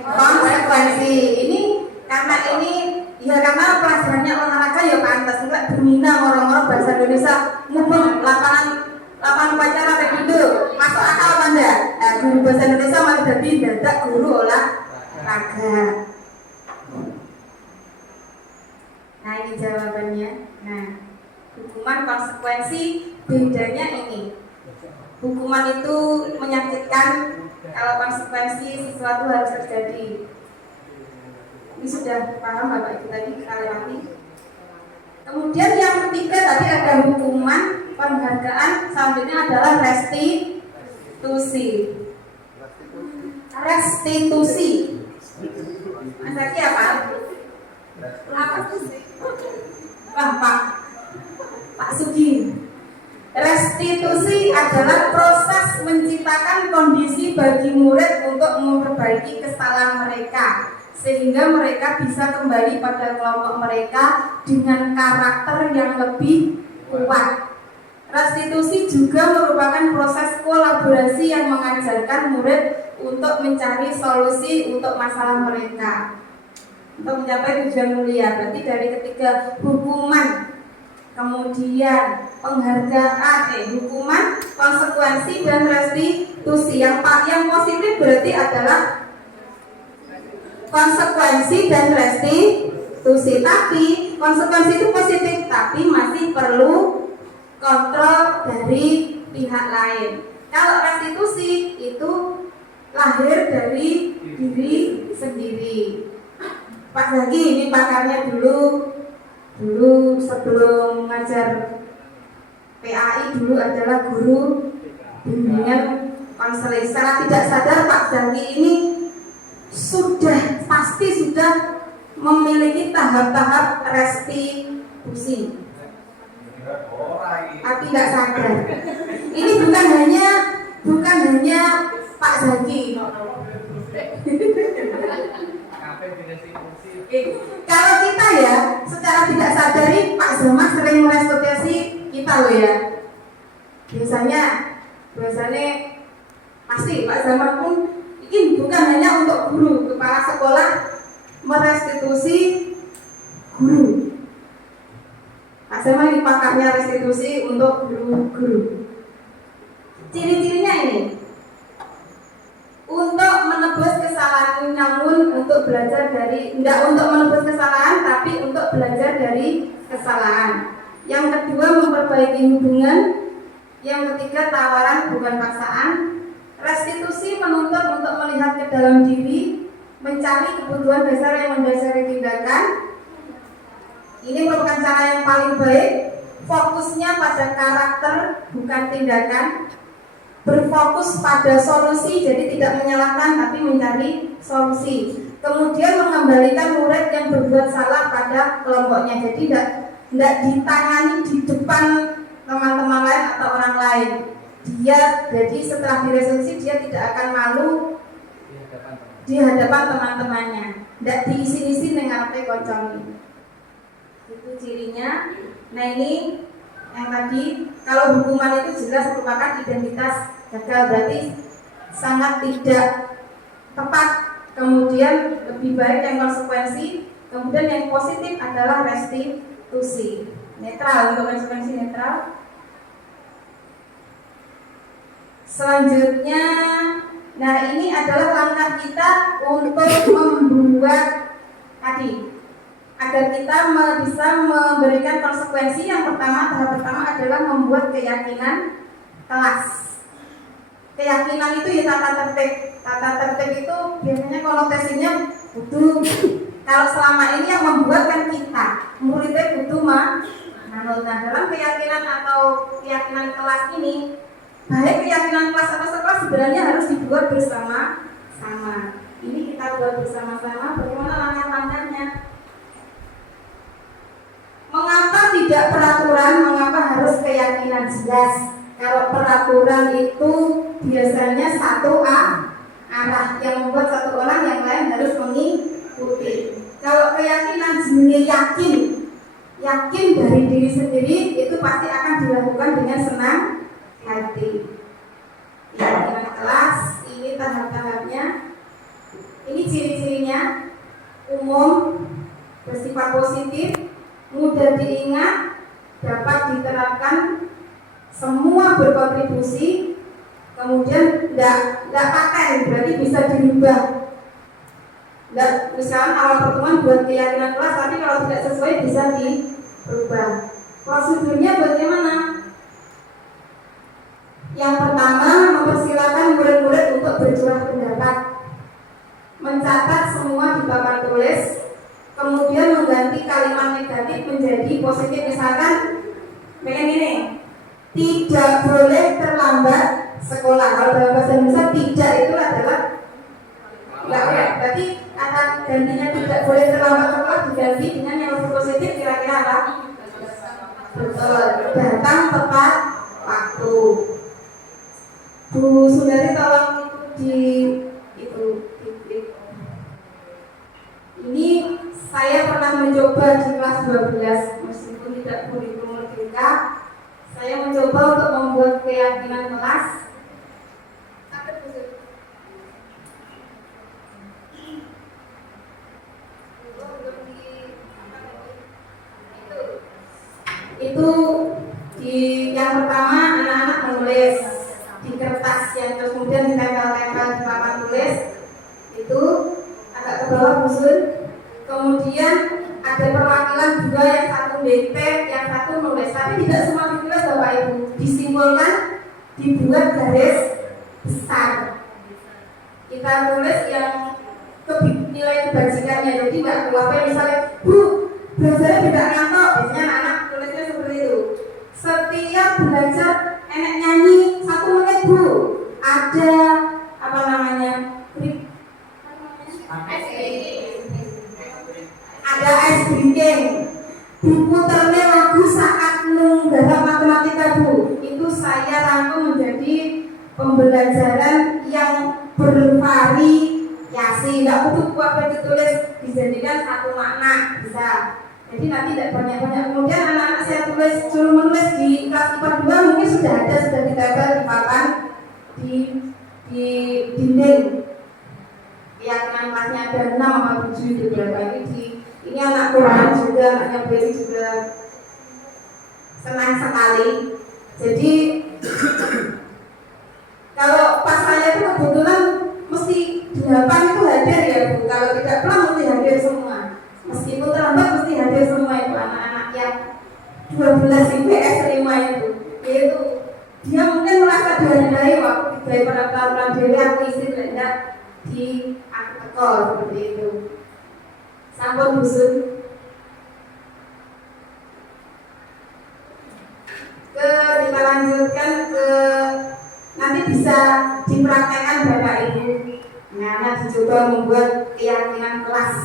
Konsekuensi. Ini karena pelajarannya olahraga ya pantas. Enggak berminat orang-orang bahasa Indonesia ngubung lapangan upacara kayak gitu. Masuk akal apa enggak? Guru bahasa Indonesia malah jadi dadak guru olahraga. Nah ini jawabannya. Nah, hukuman konsekuensi bedanya ini. Hukuman itu menyakitkan, kalau konsekuensi sesuatu harus terjadi. Ini sudah paham Bapak Ibu tadi kita lewati. Kemudian yang ketiga tadi ada hukuman, penghargaan, selanjutnya adalah restitusi. Restitusi. Mas Zaki apa? Apa sih? Pak Sugi. Restitusi adalah proses menciptakan kondisi bagi murid untuk memperbaiki kesalahan mereka sehingga mereka bisa kembali pada kelompok mereka dengan karakter yang lebih kuat. Restitusi juga merupakan proses kolaborasi yang mengajarkan murid untuk mencari solusi untuk masalah mereka untuk mencapai tujuan mulia. Berarti dari ketiga hukuman kemudian penghargaan, hukuman, konsekuensi, dan restitusi. Yang positif berarti adalah konsekuensi dan restitusi. Tapi konsekuensi itu positif, tapi masih perlu kontrol dari pihak lain. Kalau restitusi itu lahir dari diri sendiri. Pak Zaki ini pakarnya dulu sebelum ngajar PAI dulu adalah guru bimbingan konseling. Secara tidak sadar Pak Zaki ini pasti sudah memiliki tahap-tahap restitusi, tapi tidak sadar. Ini bukan hanya Pak Zaki. Kalau kita ya secara tidak sadari Pak Zama sering merestitusi kita loh ya. Biasanya pasti Pak Zama pun ini bukan hanya untuk guru, kepala sekolah merestitusi guru. Pak Zama ini pakarnya restitusi untuk guru-guru. Ciri-cirinya ini untuk menebus kesalahan, namun untuk belajar dari, tidak untuk menebus kesalahan, tapi untuk belajar dari kesalahan. Yang kedua, memperbaiki hubungan. Yang ketiga, tawaran bukan paksaan. Restitusi menuntut untuk melihat ke dalam diri, mencari kebutuhan dasar yang mendasari tindakan. Ini merupakan cara yang paling baik. Fokusnya pada karakter bukan tindakan. Berfokus pada solusi, jadi tidak menyalahkan tapi mencari solusi. Kemudian mengembalikan murid yang berbuat salah pada kelompoknya, jadi tidak ditangani di depan teman-teman lain atau orang lain. Dia jadi setelah direstitusi dia tidak akan malu di hadapan teman-temannya, tidak diisi-isi dengan apa kocong. Itu cirinya. Nah ini yang tadi, kalau hukuman itu jelas merupakan identitas gagal, berarti sangat tidak tepat. Kemudian lebih baik yang konsekuensi. Kemudian yang positif adalah restitusi. Netral, untuk konsekuensi netral. Selanjutnya, nah ini adalah langkah kita untuk membuat tadi, agar kita bisa memberikan konsekuensi. Yang pertama, tahap pertama adalah membuat keyakinan kelas. Keyakinan itu ya tata tertib. Tata tertib itu biasanya konotasinya butuh. Kalau selama ini yang membuat kan kita, muridnya butuh manut. Nah, dalam keyakinan atau keyakinan kelas ini, baik keyakinan kelas atau sekelas sebenarnya harus dibuat bersama-sama. Ini kita buat bersama-sama. Bagaimana langkah-langkahnya? Mengapa tidak peraturan? Mengapa harus keyakinan jelas? Kalau peraturan itu biasanya satu arah, yang membuat satu orang yang lain harus mengikuti. Kalau keyakinan jenis yakin dari diri sendiri, itu pasti akan dilakukan dengan senang hati. Keyakinan kelas, ini tahap-tahapnya. Ini ciri-cirinya umum, bersifat positif, mudah diingat, dapat diterapkan, semua berkontribusi, kemudian tidak paten, berarti bisa dirubah. Misalnya awal pertemuan buat keyakinan kelas, tapi kalau tidak sesuai bisa dirubah. Prosedurnya bagaimana? Yang pertama, mempersilakan murid-murid untuk berjuang pendapat, mencatat semua di papan tulis, kemudian mengganti kalimat negatif menjadi positif. Misalkan pengen ini, tidak boleh terlambat sekolah. Kalau dalam bahasa Indonesia tidak itu adalah enggak boleh. Berarti kata gantinya tidak boleh terlambat sekolah diganti dengan yang lebih positif, kira-kira apa? Betul, datang tepat waktu. Bu Sundari tolong itu ini saya pernah mencoba di kelas 12, meskipun tidak kurikulum merdeka. Saya mencoba untuk membuat keyakinan kelas. Itu yang pertama anak-anak menulis di kertas yang terus kemudian ditempel-tempel di papan tulis itu agak ke bawah busun. Kemudian ada perwakilan juga yang satu dikte, yang satu nulis, tapi tidak semua ditulis Bapak Ibu, disimpulkan, dibuat garis besar. Kita tulis yang nilai kebajikannya, jadi nggak keluar misalnya, Bu, belajarnya tidak ngantuk, biasanya anak tulisnya seperti itu. Setiap belajar enak nyanyi 1 menit Bu, ada apa namanya? Ada ice breaking. Diputarnya lagu saat menggarap matematika Bu. Itu saya rangkum menjadi pembelajaran yang bervariasi. Tidak butuh apa ditulis, dijadikan satu makna bisa. Jadi nanti tidak banyak-banyak. Kemudian anak-anak saya tulis, suruh menulis di kelas IPA 2 mungkin sudah ditempel di papan di dinding. Keyakinan kelasnya ada 6 sama 7 itu berapa ini anak Quran juga, anaknya Beli juga senang sekali. Jadi kalau pas saya itu kebetulan mesti 8 itu hadir ya Bu. Kalau tidak pulang mesti hadir semua. Meskipun terlambat mesti hadir semua itu anak-anak yang 12 IPS 5 itu. Yaitu dia mungkin merasa dihargai waktu daripada pelan-pelan dewi aku isi tidak di aku tekor seperti itu. Sampun busun. Kita lanjutkan ke nanti bisa dipraktekkan Bapak Ibu. Nah, dicoba membuat keyakinan kelas.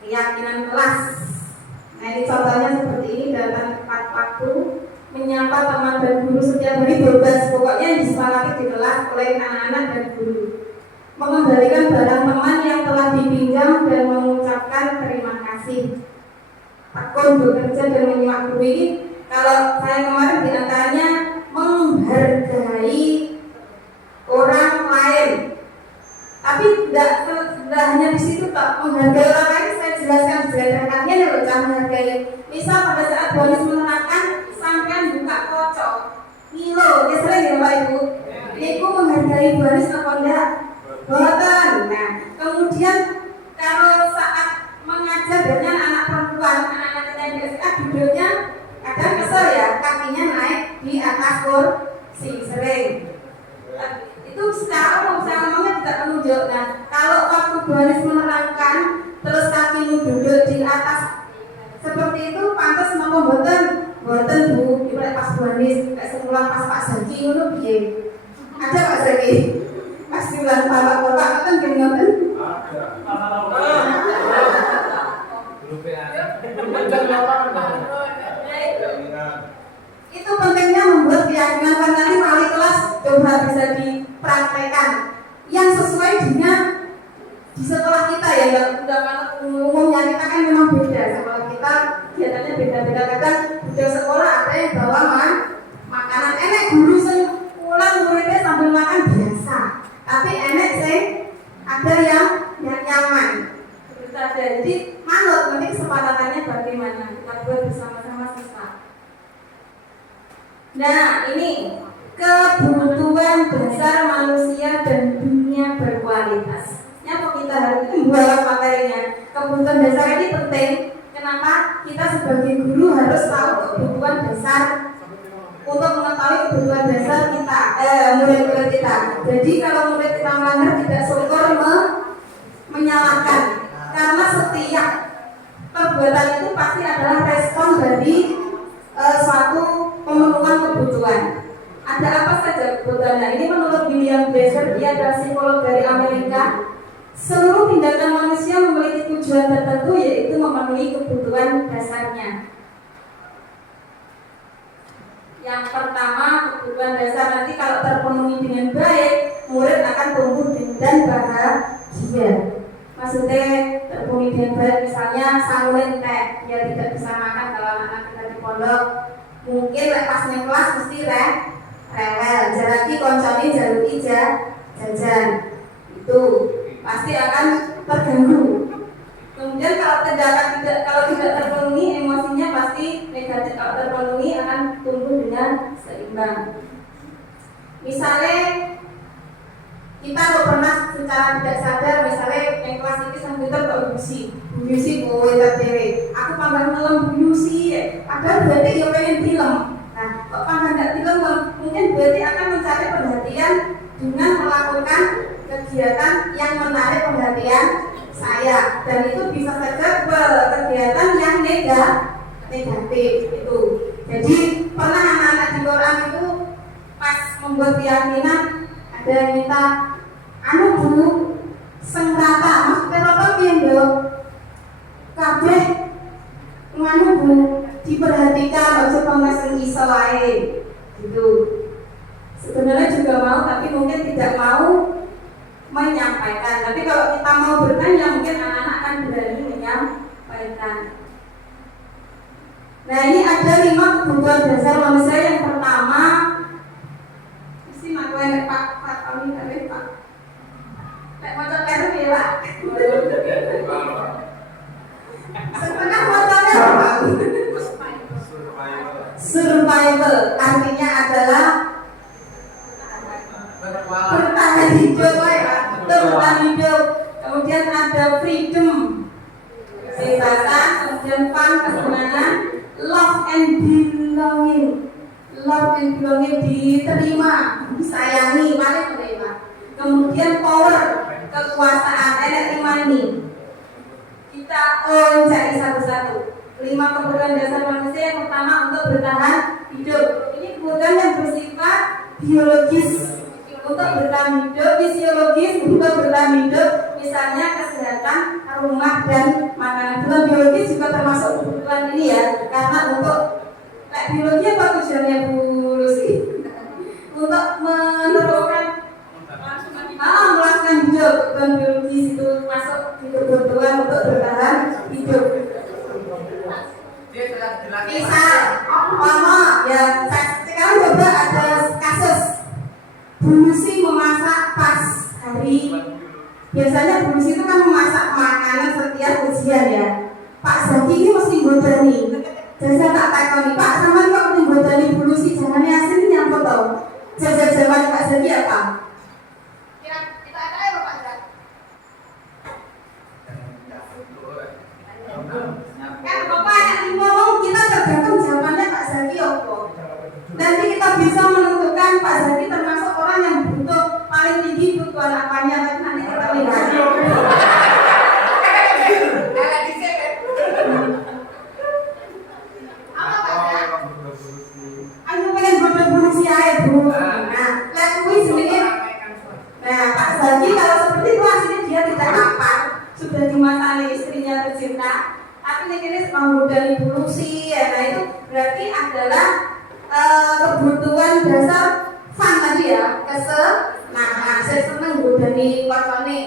Keyakinan kelas. Nah, ini contohnya seperti ini, datang tepat waktu, menyapa teman dan guru setiap hari bebas. Pokoknya yang disepakati di kelas oleh anak-anak dan guru. Mengembalikan barang teman yang telah dipinjam dan mengucapkan terima kasih. Tekun bekerja dan menyimak guru ini. Kalau saya kemarin diantaranya menghargai orang lain. Tapi tidak hanya di situ Pak, menghargai orang lain saya jelaskan sederhananya ya Pak, menghargai. Misal pada saat bonus menerangkan sampean buka kocok, kilo, ya sering ya Pak Ibu. Ibu menghargai bonus apa enggak? Boten. Nah, kemudian kalau saat mengajar dengan anak perempuan, anak-anak kita yang SK duduknya kadang kesel ya, kakinya naik di atas kursi sering. Itu secara umum saya ngomongnya tidak menunjukkan. Kalau waktu bonus menerangkan terus kakimu duduk di atas seperti itu pantas napa mboten? Mboten Bu, iki pas bonus kayak semulang pas Pak Zaki ngono piye? Ada Pak Zaki? Pas bilang bapak-bapak kan ngoten. Itu pentingnya membuat keyakinan kan nanti wali kelas coba bisa dipraktekkan yang sesuai dengan di sekolah kita ya. Udah umumnya kita kan memang beda sekolah kita, biasanya beda-beda. Kadang di sekolah ada yang bawa makanan enak, guru sing pulang muridnya sambil makan biasa, tapi enak sih ada yang nyaman. Jadi manut nanti kesepakatannya bagaimana kita buat bersama-sama sesat. Nah, ini kebutuhan dasar manusia dan dunia berkualitas. Apa kita hari ini membuat materinya? Kebutuhan dasar ini penting. Kenapa? Kita sebagai guru harus tahu kebutuhan dasar untuk mengetahui kebutuhan dasar kita, murid-murid kita. Jadi kalau murid kita melanggar tidak sungkur menyalahkan, karena setiap perbuatan itu pasti adalah respon dari suatu pemenuhan kebutuhan. Ada apa saja kebutuhannya? Ini menurut William Blaser, dia adalah psikolog dari Amerika. Seluruh tindakan manusia memiliki tujuan tertentu, yaitu memenuhi kebutuhan dasarnya. Yang pertama, kebutuhan dasar nanti kalau terpenuhi dengan baik, murid akan tumbuh dan bahagia. Maksudnya terpenuhi dengan baik, misalnya sanguin teh, dia tidak bisa makan kalau anak kita di pondok. Mungkin pas ning kelas mesti rewel, jaraki koncone jaluki jajan. Itu pasti akan terganggu. Kemudian kalau tidak negatif kalau terpenuhi akan tumbuh dengan seimbang. Misalnya kita pernah secara tidak sadar, misalnya yang kelas ini komputer kok busi kowe terdewe. Aku panggang ngelem busi, padahal berarti ya pengen film. Nah, kok panggang tidak film, mungkin berarti akan mencari perhatian dengan melakukan kegiatan yang menarik perhatian saya, dan itu bisa saja kegiatan yang negatif itu. Jadi pernah anak-anak di Quran itu pas membuat keyakinan ada yang minta anu dulu sengrata, maksudnya apa pindo kabeh nganu bu diperhatikan ojo pengasih iso wae gitu. Sebenarnya juga mau, tapi mungkin tidak mau menyampaikan. Tapi kalau kita mau bertanya, mungkin anak-anak akan berani menyampaikan. Nah, ini ada 5 kebutuhan dasar manusia. Yang pertama, mesti makan Pak kami tadi Pak. Lek maca karo ya Pak. Setengah motornya apa? Survival artinya adalah bertahan hidup ya, bertahan hidup. Kemudian ada freedom, kebebasan, kemudian fun, kesenangan, love and belonging. Love and belonging diterima, disayangi, mari menerima. Kemudian power, kekuasaan, ada 5 ini. Kita cari satu-satu. 5 kebutuhan dasar manusia. Yang pertama untuk bertahan hidup. Ini kebutuhan yang bersifat biologis. Untuk bertahan hidup, fisiologis untuk bertahan hidup, misalnya kesehatan, rumah dan makanan. Kebutuhan biologis juga termasuk kebutuhan ini ya, karena untuk biologi apa tujuannya Bu Lucy? Untuk meneruskan melakukan hidup. Kebutuhan biologis itu masuk di kebutuhan untuk bertahan hidup. Misal, ya sekarang coba ada kasus Bu Lucy memasak pas hari, biasanya Bu Lucy itu kan memasak makanan setiap ujian ya. Pak Zaki ini mesti godani. Jadi saya tak takoni, Pak sama kok mesti godani Bu Lucy, jangan asli nyampe tau. Jajan-jajan Pak Zaki apa? Kita ada ya Pak Zaki? Kan Bapak yang ngomong kita tergantung jawabannya Pak Zaki apa. Nanti kita bisa menentukan Pak Zaki termasuk orang yang butuh paling tinggi kebutuhan apanya, tapi nanti kita lihat. Apa Pak Zaki? Aku pengen bodoh polisi aja Bu. Nah, lihat kuis ini. Nah, Pak Zaki kalau seperti itu aslinya dia tidak apa, sudah dimasani istrinya tercinta. Tapi ini menggodani polisi, ya, nah itu berarti adalah kebutuhan dasar fun tadi ya, kesenangan. Saya seneng godani kocone,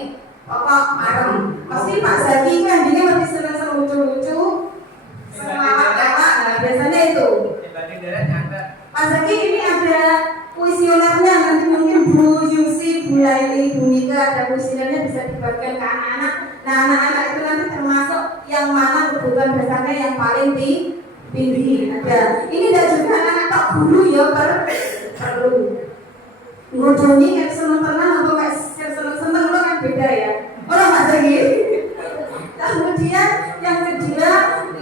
pokok marem. Pasti Pak Zaki kan dia masih seneng lucu-lucu, selawat-lawat. Nah biasanya itu. Pak Zaki ini ada kuesionernya, nanti mungkin Bu Yusi, Bu Laili, Bu Mika ada kuesionernya bisa dibagikan ke anak-anak. Nah anak-anak itu nanti termasuk yang mana kebutuhan dasarnya yang paling tinggi ada. Ini tidak juga anak-anak tak guru ya perlu. Ngodoni yang seneng tenan atau kayak seneng-seneng lo kan beda ya. Orang Pak Zaki. Kemudian yang kedua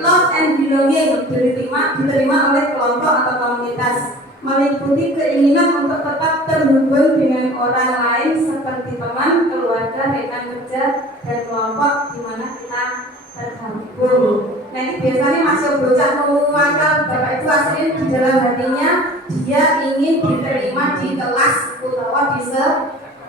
love and belonging diterima oleh kelompok atau komunitas, meliputi keinginan untuk tetap terhubung dengan orang lain seperti teman, keluarga, rekan kerja, dan kelompok di mana kita tergabung. Nah ini biasanya masih bocah maka bapak itu aslinya di dalam hatinya dia ingin diterima di kelas atau di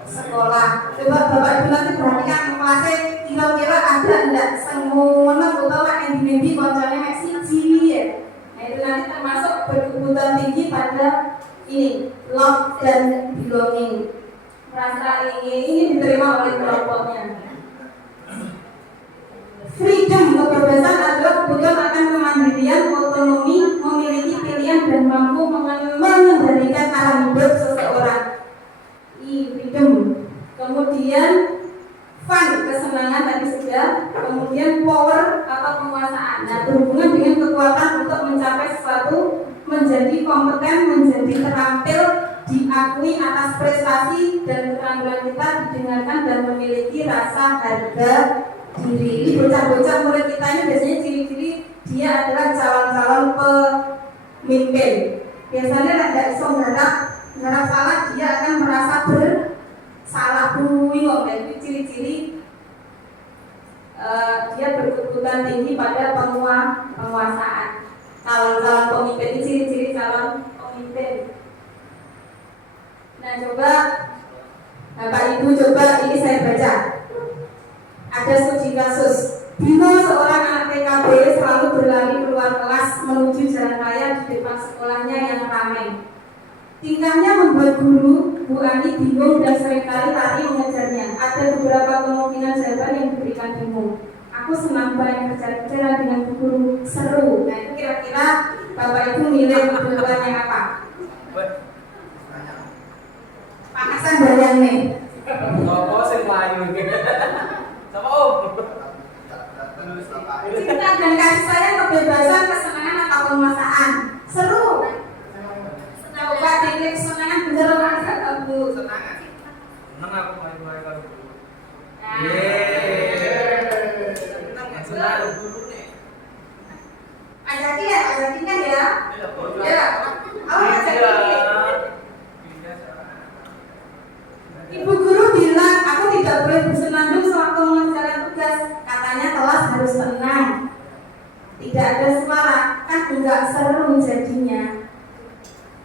sekolah. Coba bapak itu nanti perhatikan kelasnya kira-kira ada enggak semua utawa yang dimimpi konconya mek siji ya. Nah itu nanti termasuk berkebutuhan tinggi pada ini love dan belonging, merasa ingin diterima oleh kelompoknya. Freedom, kebebasan adalah kebutuhan akan kemandirian, otonomi, memiliki pilihan dan mampu mengendalikan arah hidup seseorang. Freedom. Kemudian fun, kesenangan tadi sudah. Kemudian power atau penguasaan. Nah, berhubungan dengan kekuatan untuk mencapai sesuatu menjadi kompeten, menjadi terampil, diakui atas prestasi dan keterampilan kita, didengarkan dan memiliki rasa harga diri. Ini bocah-bocah murid kita ini biasanya ciri-ciri dia adalah calon-calon pemimpin. Biasanya tidak bisa mengharap salah, dia akan merasa bersalah. Bingung, dan itu ciri-ciri dia berkebutuhan tinggi pada penguasaan. Calon-calon pemimpin ini ciri-ciri calon pemimpin. Nah, coba Bapak Ibu, coba ini saya baca. Ada studi kasus. Bimo, seorang anak TKB, selalu berlari keluar kelas menuju jalan raya di depan sekolahnya yang ramai. Tingkahnya membuat guru Bu Ani bingung dan seringkali lari mengejarnya. Ada beberapa kemungkinan jawaban yang diberikan bingung. Aku senang banget kejar-kejaran dengan Bu Guru, seru. Nah, itu kira-kira Bapak Ibu milih jawabannya apa? Panasan bayang nih. Apa sih melayu gitu? Sama Om. Cinta dan kasih sayang, kebebasan, kesenangan atau kemassaan. Seru. Coba diklik kesenangan bener orang enggak Bu? Senang aku main-main kalau dulu. Senang dulu nih. Ajakin kan ya? Ya. Ajakin. Ibu guru bilang aku tidak boleh bersenandung sewaktu mengerjakan tugas. Katanya kelas harus tenang. Tidak ada suara, kan enggak seru jadinya.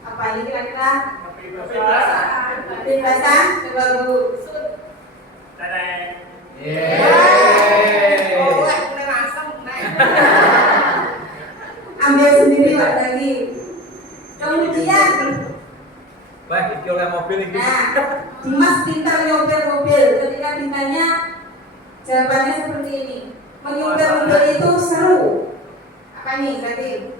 Apa ini kira-kira? Kebebasan. Coba Bu. Ambil sendiri Pak lagi. Kemudian Baik, iki oleh mobil iki. nah, Dimas pintar nyopir mobil. Ketika ditanya, jawabannya seperti ini. Menyopir mobil itu seru. Apa nih berarti?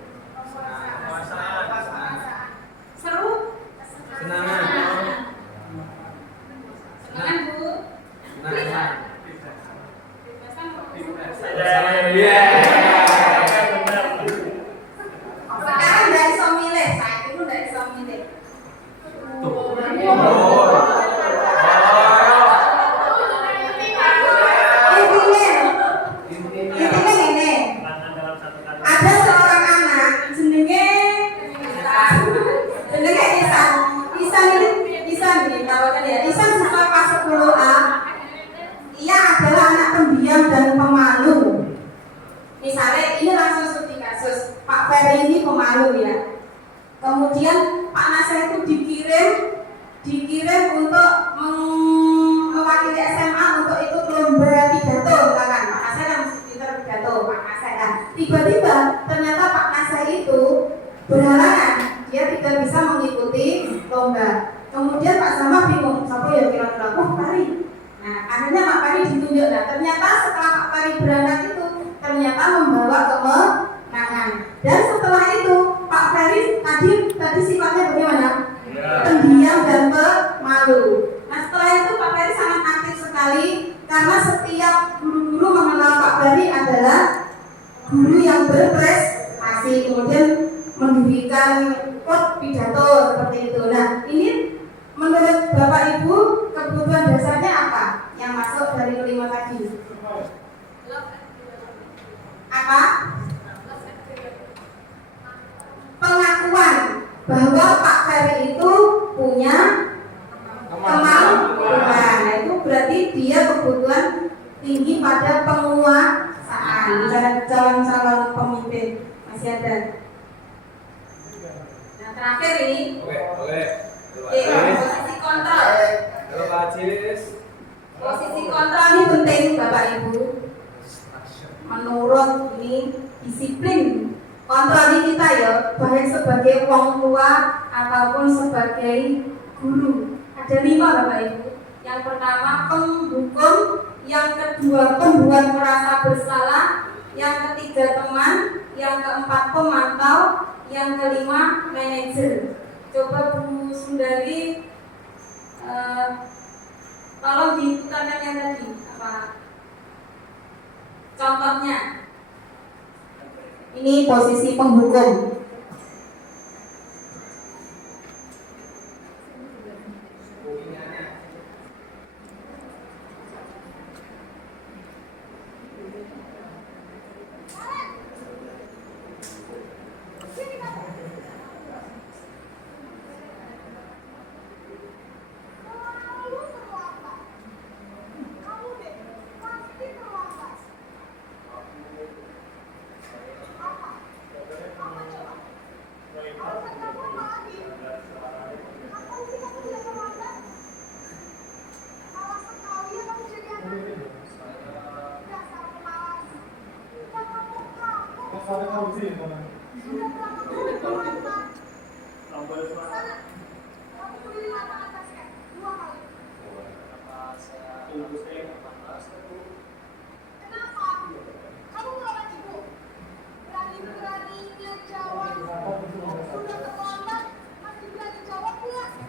Seru? Senangan. Senangan Bu? Senangan. Sekarang nggak bisa milih, saat itu nggak bisa milih. Intinya ini, ada seorang anak jenenge Isan ini tawakan ya. Isan siswa kelas 10A. Ia adalah anak pendiam dan pemalu. Misalnya ini langsung studi kasus. Pak Ferry ini pemalu ya. Kemudian Pak Nasir itu dikirim untuk mewakili SMA untuk ikut lomba pidato, misalkan Pak Nasir yang pintar pidato, Pak Nasir. Nah, tiba-tiba ternyata Pak Nasir itu berhalangan, dia tidak bisa mengikuti lomba. Kemudian Pak Sama bingung, siapa ya kira-kira? Pari. Nah, akhirnya Pak Pari ditunjuk. Nah, ternyata setelah Pak Pari berangkat itu ternyata membawa kemenangan. Dan setelah itu Pak Pari tadi sifatnya bagaimana? Pendiam dan pemalu. Nah, setelah itu Pak Pari sangat aktif sekali karena setiap guru-guru mengenal Pak Pari adalah guru yang berprestasi. Kemudian mendirikan klub pidato seperti itu. Nah, ini menurut Bapak Ibu kebutuhan dasarnya apa yang masuk dari kelima tadi? Apa? Pengakuan bahwa Pak Ferry itu punya kemampuan. Nah, itu berarti dia kebutuhan tinggi pada penguasaan. Calon-calon pemimpin masih ada. Nah, terakhir ini. Posisi kontrol. Posisi kontrol ini penting Bapak Ibu. Menurut ini disiplin kontrol ini kita ya, baik sebagai wong tua ataupun sebagai guru. Ada 5 Bapak Ibu. Yang pertama penghukum, yang kedua pembuat merasa bersalah, yang ketiga teman, yang keempat pemantau, yang kelima manajer. Coba Bu Sundari tolong diputarkan yang tadi apa contohnya. Ini posisi penghukum.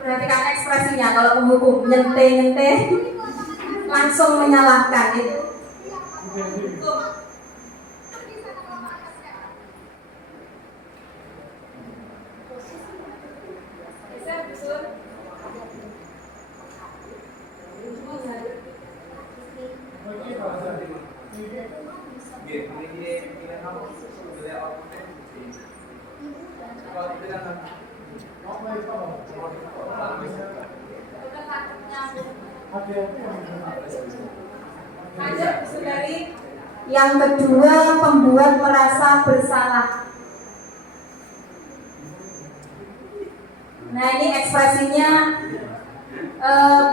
Perhatikan ekspresinya kalau penghukum nyente langsung menyalahkan itu. Lanjut, saudari. Yang kedua, pembuat merasa bersalah. Nah, ini ekspresinya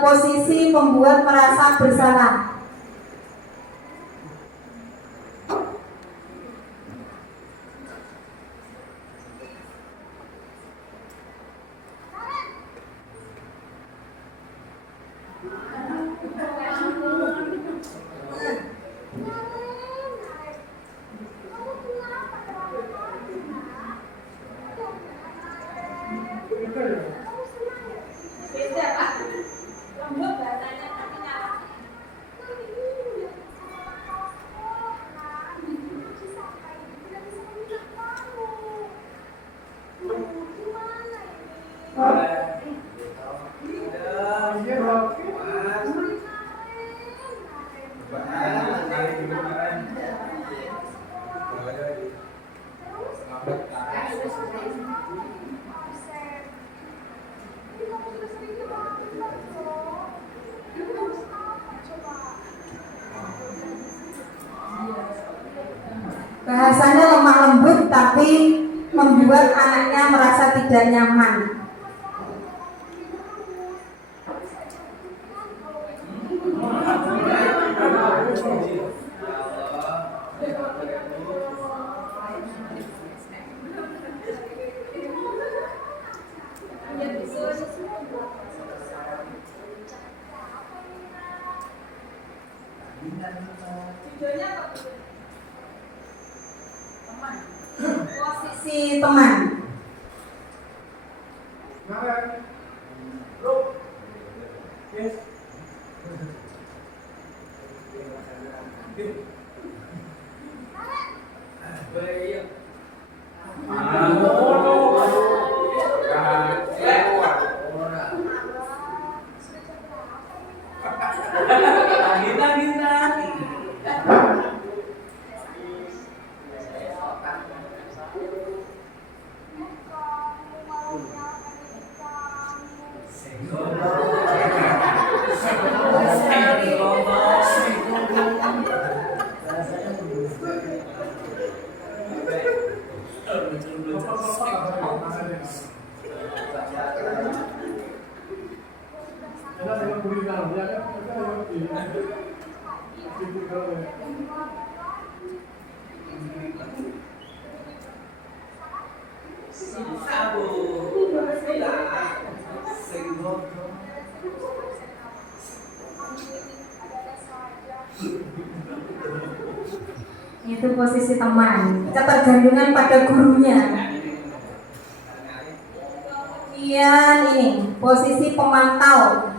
posisi pembuat merasa bersalah. Beda, Pak. Lembut bahasanya, tapi nyala. Bahasanya lemah lembut tapi membuat anaknya merasa tidak nyaman. Judulnya apa? Teman. Posisi teman. Itu posisi teman, ketergantungan pada gurunya. Kemudian ini posisi pemantau.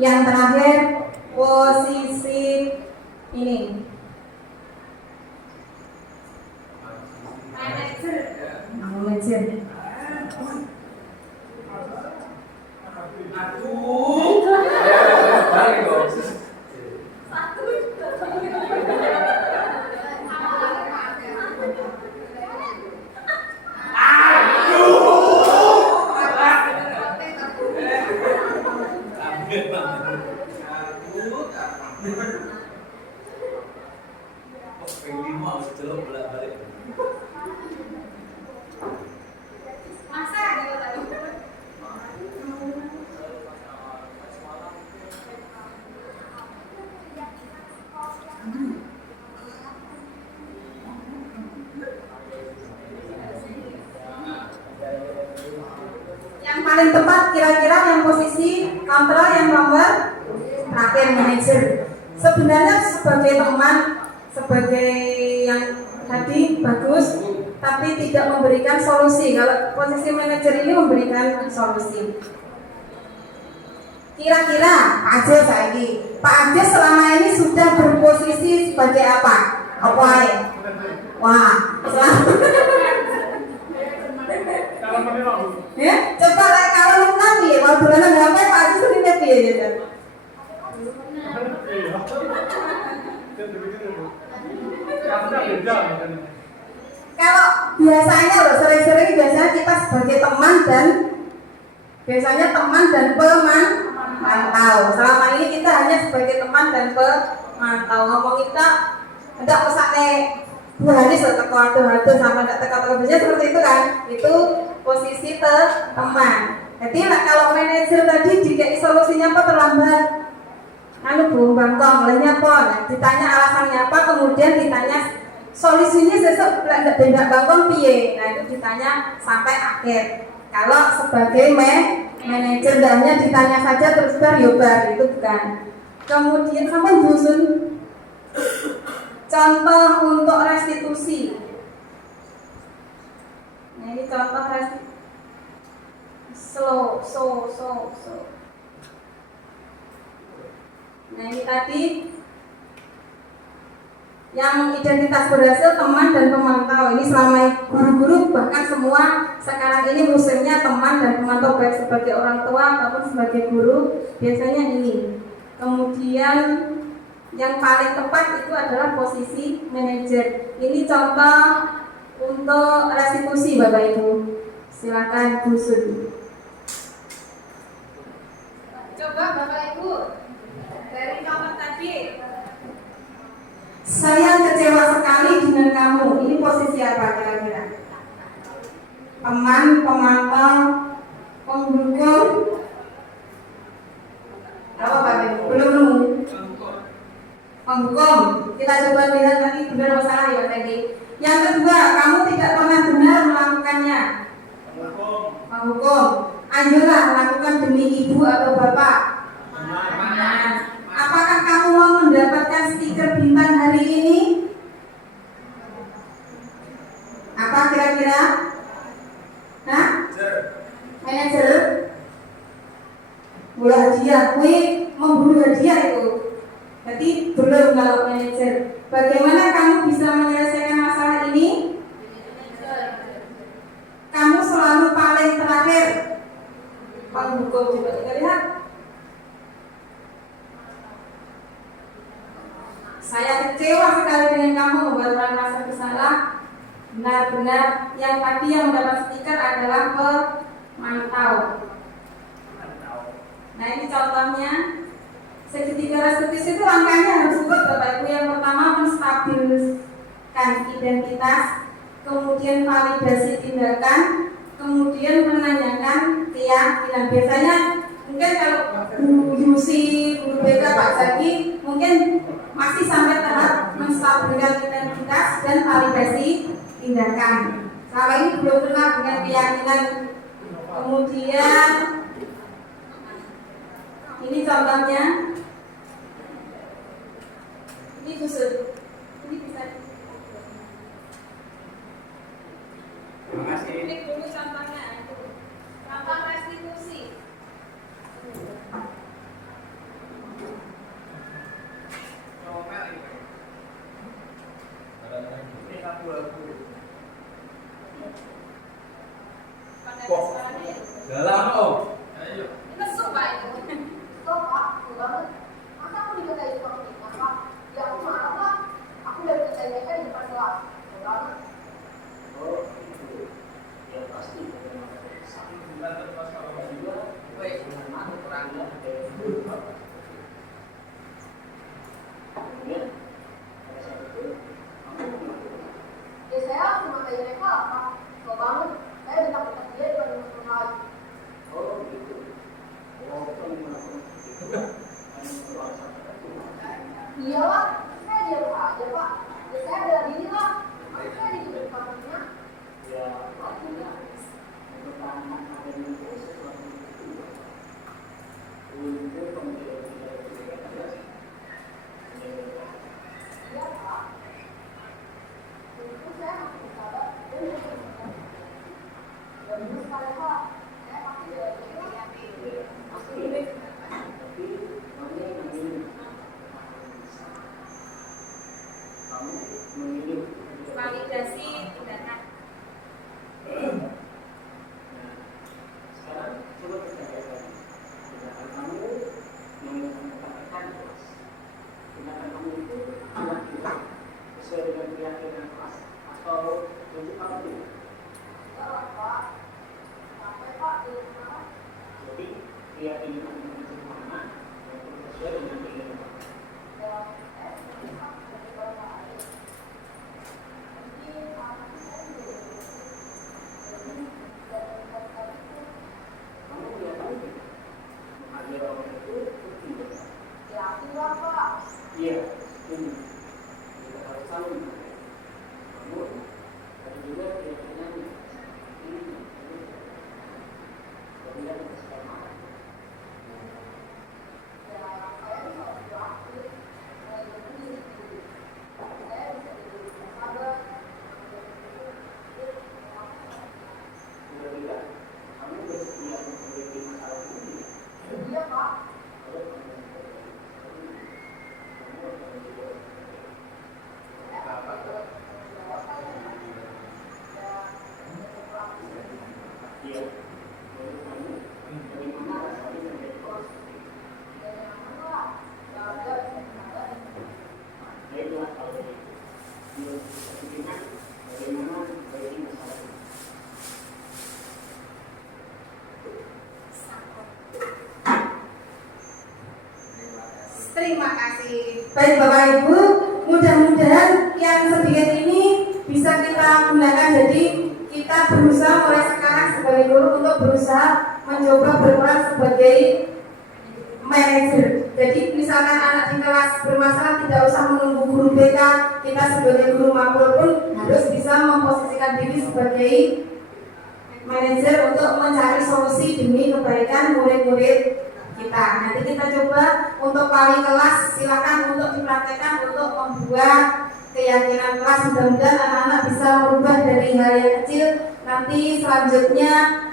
Yang terakhir posisi ini. Manajer. Yang paling tepat kira-kira yang posisi kontrol yang nomor terakhir manajer. Sebenarnya sebagai teman, sebagai yang tadi bagus, tapi tidak memberikan solusi. Kalau posisi manajer ini memberikan solusi. Kira-kira Pak Ajis lagi, Pak Ajis selama ini sudah berposisi sebagai apa? Apa ya? Wah, ya, coba kalau nanti mau bulan berapa Pak Ajis ini tapi ya. Kalau biasanya loh sering-sering biasanya kita sebagai teman dan pemantau. Selama ini kita hanya sebagai teman dan pemantau. Ngomong kita enggak pesake berani sekekuat-kuat sama enggak teka-teka biasanya seperti itu kan. Itu posisi teman. Jadi kalau manajer tadi dikai solusinya apa terlambat. Bung Bangkong, olehnya apa? Ditanya alasannya apa, kemudian ditanya solusinya sesuk tidak beda Bangkong piye. Nah itu ditanya sampai akhir. Kalau sebagai manajer hanya ditanya saja terus beryobar itu bukan. Kemudian sampai dusun contoh untuk restitusi. Nah ini contoh restitusi. Slow. Nah ini tadi yang identitas berhasil teman dan pemantau. Ini selama guru-guru bahkan semua sekarang ini musimnya teman dan pemantau baik sebagai orang tua ataupun sebagai guru biasanya ini. Kemudian yang paling tepat itu adalah posisi manajer. Ini contoh untuk restitusi Bapak Ibu. Silakan dusun. Coba Bapak Ibu dari nomor tadi. Saya kecewa sekali dengan kamu. Ini posisi apa kira-kira? Teman, pemantau, pendukung. Apa Pak Ibu? Belum nemu. Penghukum. Kita coba lihat nanti benar atau salah ya tadi. Yang kedua, kamu tidak pernah benar melakukannya. Penghukum. Ayolah lakukan demi ibu atau bapak. Apakah kamu mau mendapatkan stiker bintang hari ini? Apa kira-kira? Hah? Manajer? Bola hadiah, memburu hadiah itu. Jadi belum kalau manajer. Bagaimana kamu bisa menyelesaikan masalah ini? Kamu selalu paling terakhir. Penghukum coba kita lihat. Saya kecewa sekali dengan kamu membuat orang merasa bersalah. Benar-benar yang tadi yang mendapat stiker adalah pemantau. Nah ini contohnya. Segitiga restitusi itu langkahnya harus kuat Bapak Ibu. Yang pertama menstabilkan identitas, kemudian validasi tindakan, kemudian menanyakan keyakinan. Biasanya mungkin kalau guru Yusi, guru BK, Pak Zaki mungkin masih sampai tahap menstabilkan identitas dan validasi tindakan. Selama ini belum pernah dengan keyakinan. Kemudian ini contohnya. Ini khusus. Ini bisa. Terima kasih. Ini dulu contohnya. Contoh restitusi. Kok? Dalam om. Mesum Pak itu. Kok Pak, tuh banget. Masa aku dikatain seperti ini, Pak? Ya aku marah lah. Aku udah dikatain di depan kelas. Tuh banget. Oh, itu. Ya pasti. Saking bulan terpas kalau juga, baik dengan mana kurangnya dari dulu. Kemudian pada saat itu, kamu melakukan. Ya saya cuma kayak mereka apa? Tuh banget. Saya bentak-bentak dia di depan teman lagi. Oh, gitu. Oh, kamu melakukan itu. Kamu keluar sampai itu. Iya lah, saya diam aja Pak. Ya saya bela diri lah. Masa saya dijemput kamarnya? Ya, artinya mempertahankan adanya itu sesuatu itu. Untuk pembelajaran tidak ada. Iya Pak. Itu saya masih sabar. Dan terus sekali Pak, saya pasti bela diri lah. Pasti ini. Tapi kamu memilih kamu memilih Validasi tindakan. Nah, sekarang coba kita lihat tindakan kamu yang mengatakan kelas. Tindakan kamu itu kira-kira sesuai dengan keyakinan kelas atau untuk kamu tidak. Iya lah Pak. Sampai Pak di mana? Jadi keyakinan kamu itu mana yang sesuai dengan keyakinan kamu. Ya, saya sebenarnya Pak dari beberapa hari. Jadi anak saya juga jadi dari kota itu. Kamu tidak tahu tidak? Menghargai orang itu tidak. Ya, tidak Pak. Iya, ini kita harus tahu. Namun ada juga keyakinan ini tidak sama. Ya, saya bisa berakhir dari diri. Saya bisa jadi sabar. Sudah tidak, kamu bersedia memperbaiki masalah ini. Iya Pak. Kalau kamu memperbaiki kamu akan menjadi iya. Menurut kamu bagaimana rasanya menjadi orang seperti itu? Baiklah kalau begitu. Yuk, kita bagaimana memperbaiki masalah ini. Terima kasih. Baik Bapak Ibu, mudah-mudahan yang sedikit ini bisa kita gunakan. Jadi kita berusaha mulai sekarang sebagai guru untuk berusaha mencoba berperan sebagai manajer. Jadi misalkan anak di kelas bermasalah tidak usah menunggu guru BK, kita sebagai guru makro pun harus bisa memposisikan diri sebagai manajer untuk mencari solusi demi kebaikan murid-murid kita. Nanti kita coba untuk wali kelas, silakan untuk dipraktekkan untuk membuat keyakinan kelas. Mudah-mudahan anak-anak bisa merubah dari hal yang kecil, nanti selanjutnya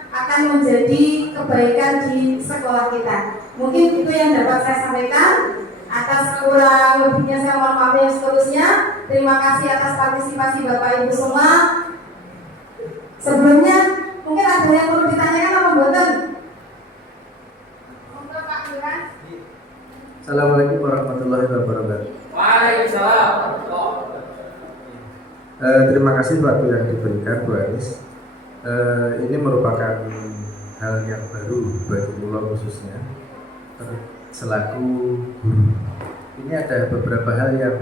akan menjadi kebaikan di sekolah kita. Mungkin itu yang dapat saya sampaikan. Atas kurang lebihnya saya mohon maaf yang seterusnya. Terima kasih atas partisipasi Bapak Ibu semua. Sebelumnya mungkin ada yang perlu ditanyakan apa buatan? Untuk Pak Lurah. Assalamualaikum warahmatullahi wabarakatuh. Waalaikumsalam. Terima kasih waktu yang diberikan Bu Anis. Ini merupakan hal yang baru bagi Pulau khususnya selaku guru. Ini ada beberapa hal yang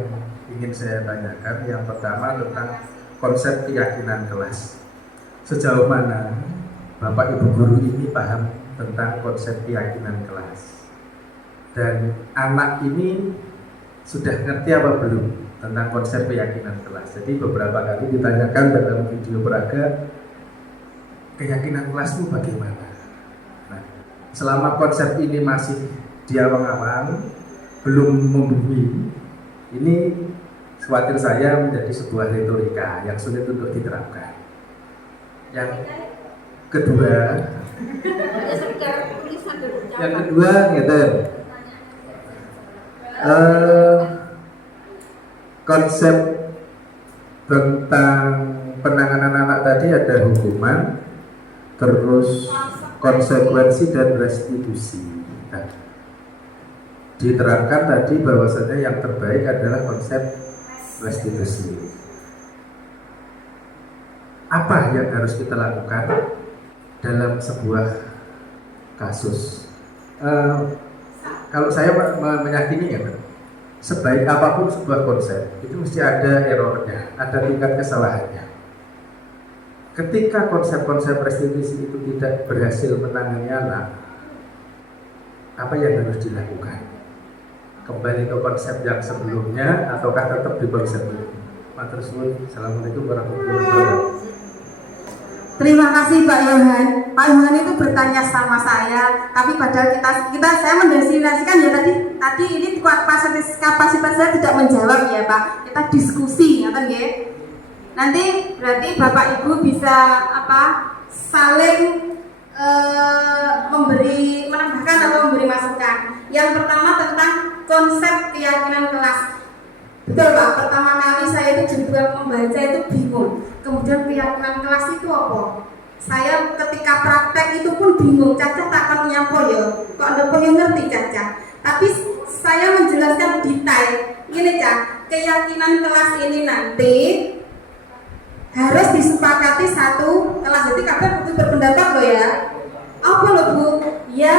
ingin saya tanyakan. Yang pertama tentang konsep keyakinan kelas. Sejauh mana Bapak Ibu guru ini paham tentang konsep keyakinan kelas? Dan anak ini sudah ngerti apa belum tentang konsep keyakinan kelas? Jadi beberapa kali ditanyakan dalam video peraga, keyakinan kelasmu bagaimana? Nah, selama konsep ini masih di awang-awang, belum membumi, ini khawatir saya menjadi sebuah retorika yang sulit untuk diterapkan. Yang kedua, gitu. Konsep tentang penanganan anak tadi ada hukuman, terus konsekuensi dan restitusi. Nah, diterangkan tadi bahwasanya yang terbaik adalah konsep restitusi. Apa yang harus kita lakukan dalam sebuah kasus? Kalau saya meyakini ya, sebaik apapun sebuah konsep itu mesti ada errornya, ada tingkat kesalahannya. Ketika konsep-konsep restitusi itu tidak berhasil menangani anak, apa yang harus dilakukan? Kembali ke konsep yang sebelumnya ataukah tetap di konsep ini? Matur suwun. Assalamualaikum warahmatullahi wabarakatuh. Terima kasih Pak Yohan. Pak Yohan itu bertanya sama saya, tapi padahal saya mendefinisikan ya tadi ini kapasitas saya tidak menjawab ya Pak. Kita diskusi, ya kan ya. Nanti berarti Bapak Ibu bisa saling menambahkan atau memberi masukan. Yang pertama tentang konsep keyakinan kelas. Betul Pak, pertama kali saya itu juga membaca itu bingung. Kemudian keyakinan kelas itu apa? Saya ketika praktek itu pun bingung. Caca takkan nyapa ya. Kok Anda pengen ngerti Caca? Tapi saya menjelaskan detail. Ini Caca, keyakinan kelas ini nanti harus disepakati satu kelas. Jadi kalian butuh berpendapat loh ya. Apa loh Bu? Ya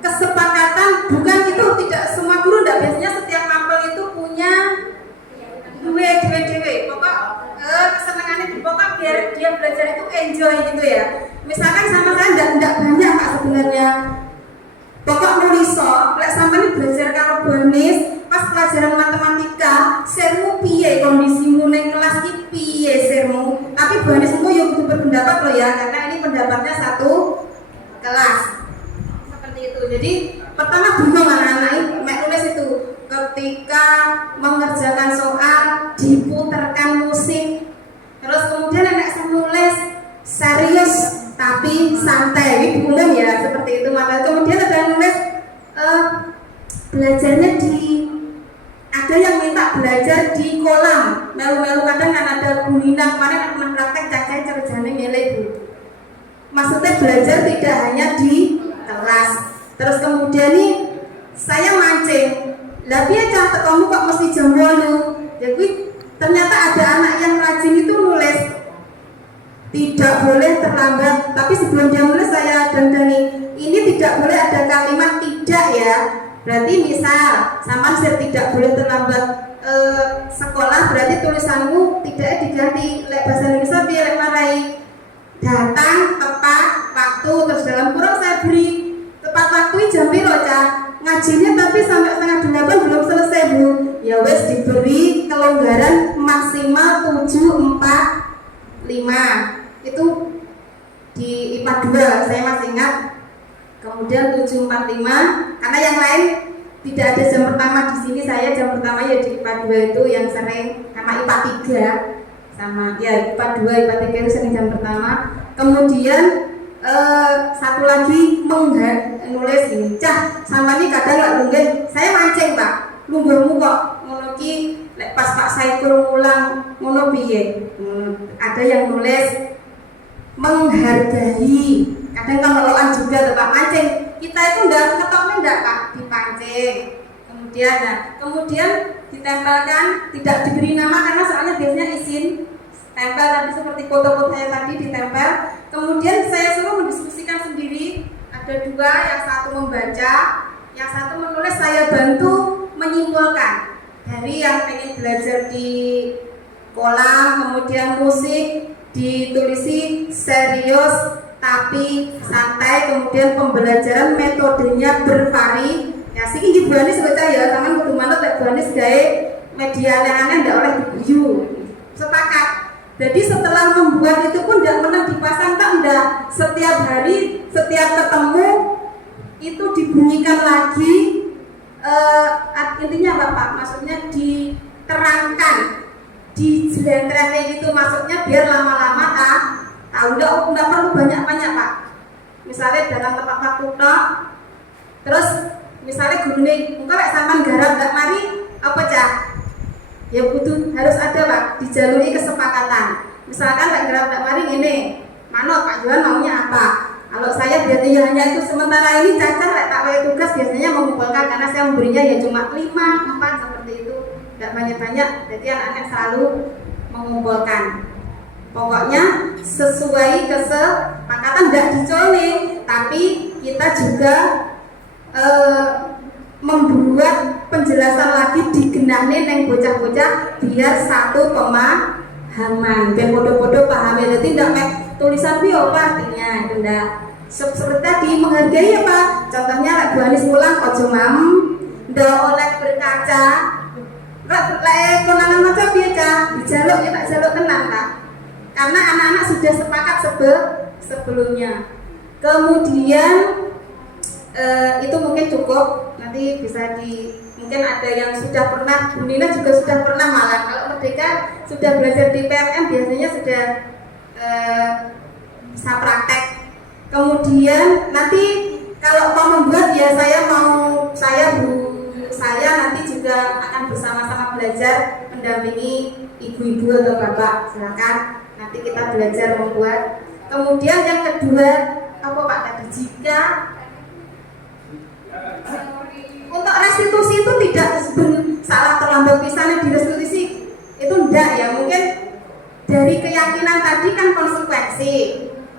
kesepakatan, bukan itu tidak semua guru, tidak biasanya setiap mapel itu punya dewe. Pokok kesenangannya di pokok biar dia belajar itu enjoy gitu ya. Misalkan sama saya tidak banyak Pak sebenarnya. Pokok nuliso, lek sampai ini belajar kalau bonus pas pelajaran matematika, sermu piye kondisimu neng kelas ki piye sermu. Tapi bonusmu yo kudu berpendapat loh ya, karena ini pendapatnya satu kelas. Seperti itu. Jadi pertama bingung anak-anak ini nulis itu ketika mengerjakan soal diputarkan musik. Terus kemudian anak saya nulis serius tapi santai, ini umum ya seperti itu. Maka kemudian ada yang nulis belajarnya ada yang minta belajar di kolam melu-melu, kadang kan ada gulina kemarin aku pernah praktek cacai cerjane milih Bu. Maksudnya belajar tidak hanya di kelas. Terus kemudian nih saya mancing, lah piye cah kamu kok mesti jam 8? Jadi ternyata ada anak yang rajin itu nulis tidak boleh terlambat, tapi sebelum dia nulis saya dandani, ini tidak boleh ada kalimat tidak ya. Berarti misal sama sir tidak boleh terlambat sekolah, berarti tulisanmu tidak diganti lek bahasa Indonesia dia lek marai datang tepat waktu, terus dalam kurung saya beri tepat waktu jam piro Cah? Ngajinya tapi sampai setengah 8 belum selesai Bu. Ya wes diberi kelonggaran maksimal 745. Itu di IPA 2 saya masih ingat. Kemudian 745 karena yang lain tidak ada jam pertama di sini, saya jam pertama ya di IPA 2 itu yang sering, sama IPA 3 sama ya IPA 2 IPA 3 itu sering jam pertama. Kemudian satu lagi nulis ini Cah sama ini kadang nggak lunggih, saya mancing Pak lunggurmu kok ngono ki lek pas Pak Saiful ngulang ngono piye. Ada yang nulis menghargai, kadang kemeloan juga Pak mancing, kita itu enggak ketoknya enggak Pak dipancing. Kemudian ditempelkan, tidak diberi nama karena soalnya biasanya izin tempel tadi seperti foto-foto saya tadi ditempel. Kemudian saya suruh mendiskusikan sendiri, ada dua, yang satu membaca, yang satu menulis, saya bantu menyimpulkan dari yang pengen belajar di kolam, kemudian musik ditulisi serius tapi santai, kemudian pembelajaran metodenya bervari. Ya sih ini buanis baca ya, tangan kudu manut lek buanis gawe media aneh-aneh ndak oleh diguyu. Sepakat. Jadi setelah membuat itu pun tidak pernah dipasang, tak enggak, setiap hari, setiap ketemu itu dibunyikan lagi. Intinya apa Pak? Maksudnya diterangkan, dijelentrekan gitu, maksudnya biar lama-lama tahu enggak perlu banyak-banyak Pak. Misalnya dalam tempat waktu tok, terus misalnya guru nih, engkau lek sampean garap enggak mari apa Cah? Ya butuh harus ada Pak, dijaluri kesepakatan. Misalkan lek garap enggak mari ini, mana Pak Johan maunya apa? ya hanya itu. Sementara ini Caca tak pakai tugas biasanya mengumpulkan, karena saya memberinya ya cuma 5, 4 seperti itu, tidak banyak-banyak. Jadi anak-anak selalu mengumpulkan. Pokoknya sesuai kesepakatan, tidak dicoling, tapi kita juga membuat penjelasan lagi digenahne neng bocah-bocah biar satu pemahaman, biar bodoh-bodoh paham. Ya, jadi tidak kayak tulisan bio apa artinya, itu ndak. Seperti tadi menghargai apa? Contohnya Bu Anis mulang ojo mam, ndak oleh berkaca. Lek konangan maca piye Cak? Dijaluk ya tak jaluk tenang Kak. Karena anak-anak sudah sepakat sebelumnya. Kemudian itu mungkin cukup. Nanti bisa mungkin ada yang sudah pernah, Bu Nina juga sudah pernah malah. Kalau Merdeka sudah belajar di PMM biasanya sudah bisa praktek. Kemudian nanti kalau mau membuat ya saya nanti juga akan bersama-sama belajar mendampingi ibu-ibu atau bapak. Silakan nanti kita belajar membuat. Kemudian yang kedua apa Pak tadi, jika untuk restitusi itu tidak salah terlambat misalnya direstitusi itu enggak ya, mungkin dari keyakinan tadi kan konsekuensi.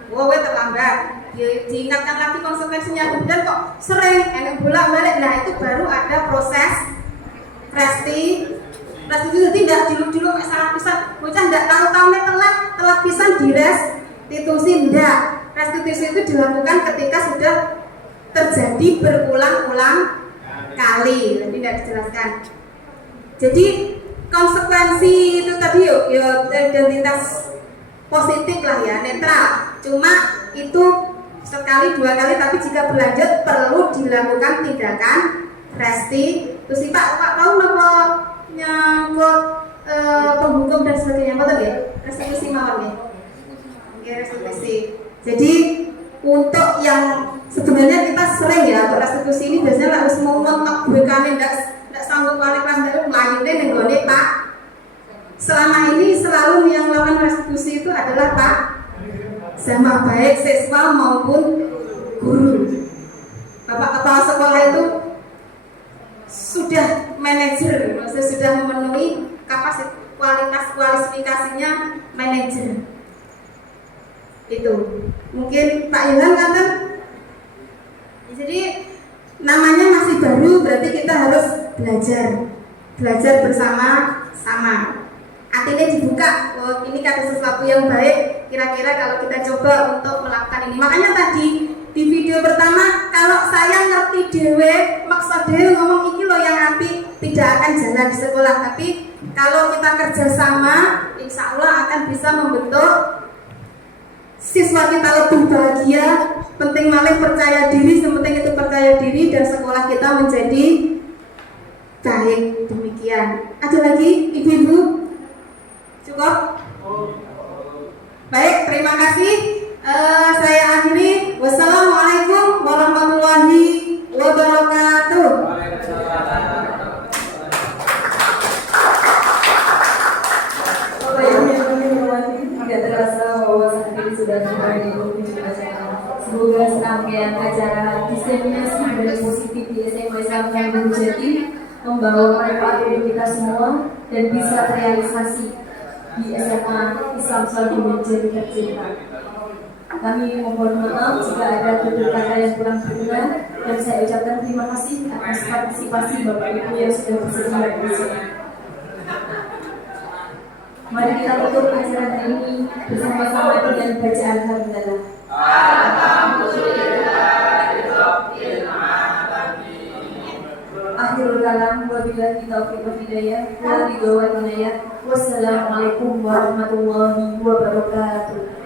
Wow, terlambat. Diingatkan lagi konsekuensinya, kemudian kok sering enak bolak-balik, nah itu baru ada proses restitusi. Tidak dulu salah pisan, bocah enggak tahu-tahunya telat pisan direstitusi, enggak. Restitusi itu dilakukan ketika sudah terjadi berulang-ulang kali, nanti tidak dijelaskan. Jadi konsekuensi itu tadi identitas positif lah ya, netral. Cuma itu sekali 2 kali, tapi jika berlanjut perlu dilakukan tindakan restitusi. Pak tahu apa nyangkut penghukum dan sebagainya, apa tadi? Restitusi mawon ya. Oke, restitusi. Jadi untuk yang sebenarnya kita sering ya untuk restitusi ini biasanya harus mau ngontak bekane ndak sanggup balik lan ndak mlayune ning gone Pak. Selama ini selalu yang melakukan restitusi itu adalah Pak, sama baik siswa maupun guru. Bapak kepala sekolah itu sudah manajer, maksudnya sudah memenuhi kualifikasinya manajer. Itu mungkin Pak Ilham kata, jadi namanya masih baru, berarti kita harus belajar bersama-sama. Artinya dibuka, oh ini kata sesuatu yang baik, kira-kira kalau kita coba untuk melakukan ini. Makanya tadi di video pertama, kalau saya ngerti dewe, maksud dewe ngomong iki loh yang api, tidak akan jalan di sekolah. Tapi kalau kita kerjasama, insya Allah akan bisa membentuk siswa kita lebih bahagia. Penting malah percaya diri, sepenting itu percaya diri, dan sekolah kita menjadi baik. Demikian. Ada lagi ibu-ibu? Cukup? Baik, terima kasih. Saya akhiri. Wassalamualaikum warahmatullahi wabarakatuh. Tidak terasa bahwa saat ini sudah sampai di ujung acara. Semoga serangkaian acara diseminasi dan positif di SMA Islam Gunung Jati membawa manfaat untuk kita semua dan bisa terrealisasi di SMA Islam Gunung Jati tercinta. Kami mohon maaf jika ada kata yang kurang berkenan, dan saya ucapkan terima kasih atas partisipasi Bapak Ibu yang sudah bersedia di sini. Mari kita tutup acara hari ini bersama-sama dengan bacaan hamdalah. Akhirul kalam, wabillahi taufiq wal hidayah, wa ridho wal inayah. Wassalamualaikum warahmatullahi wabarakatuh.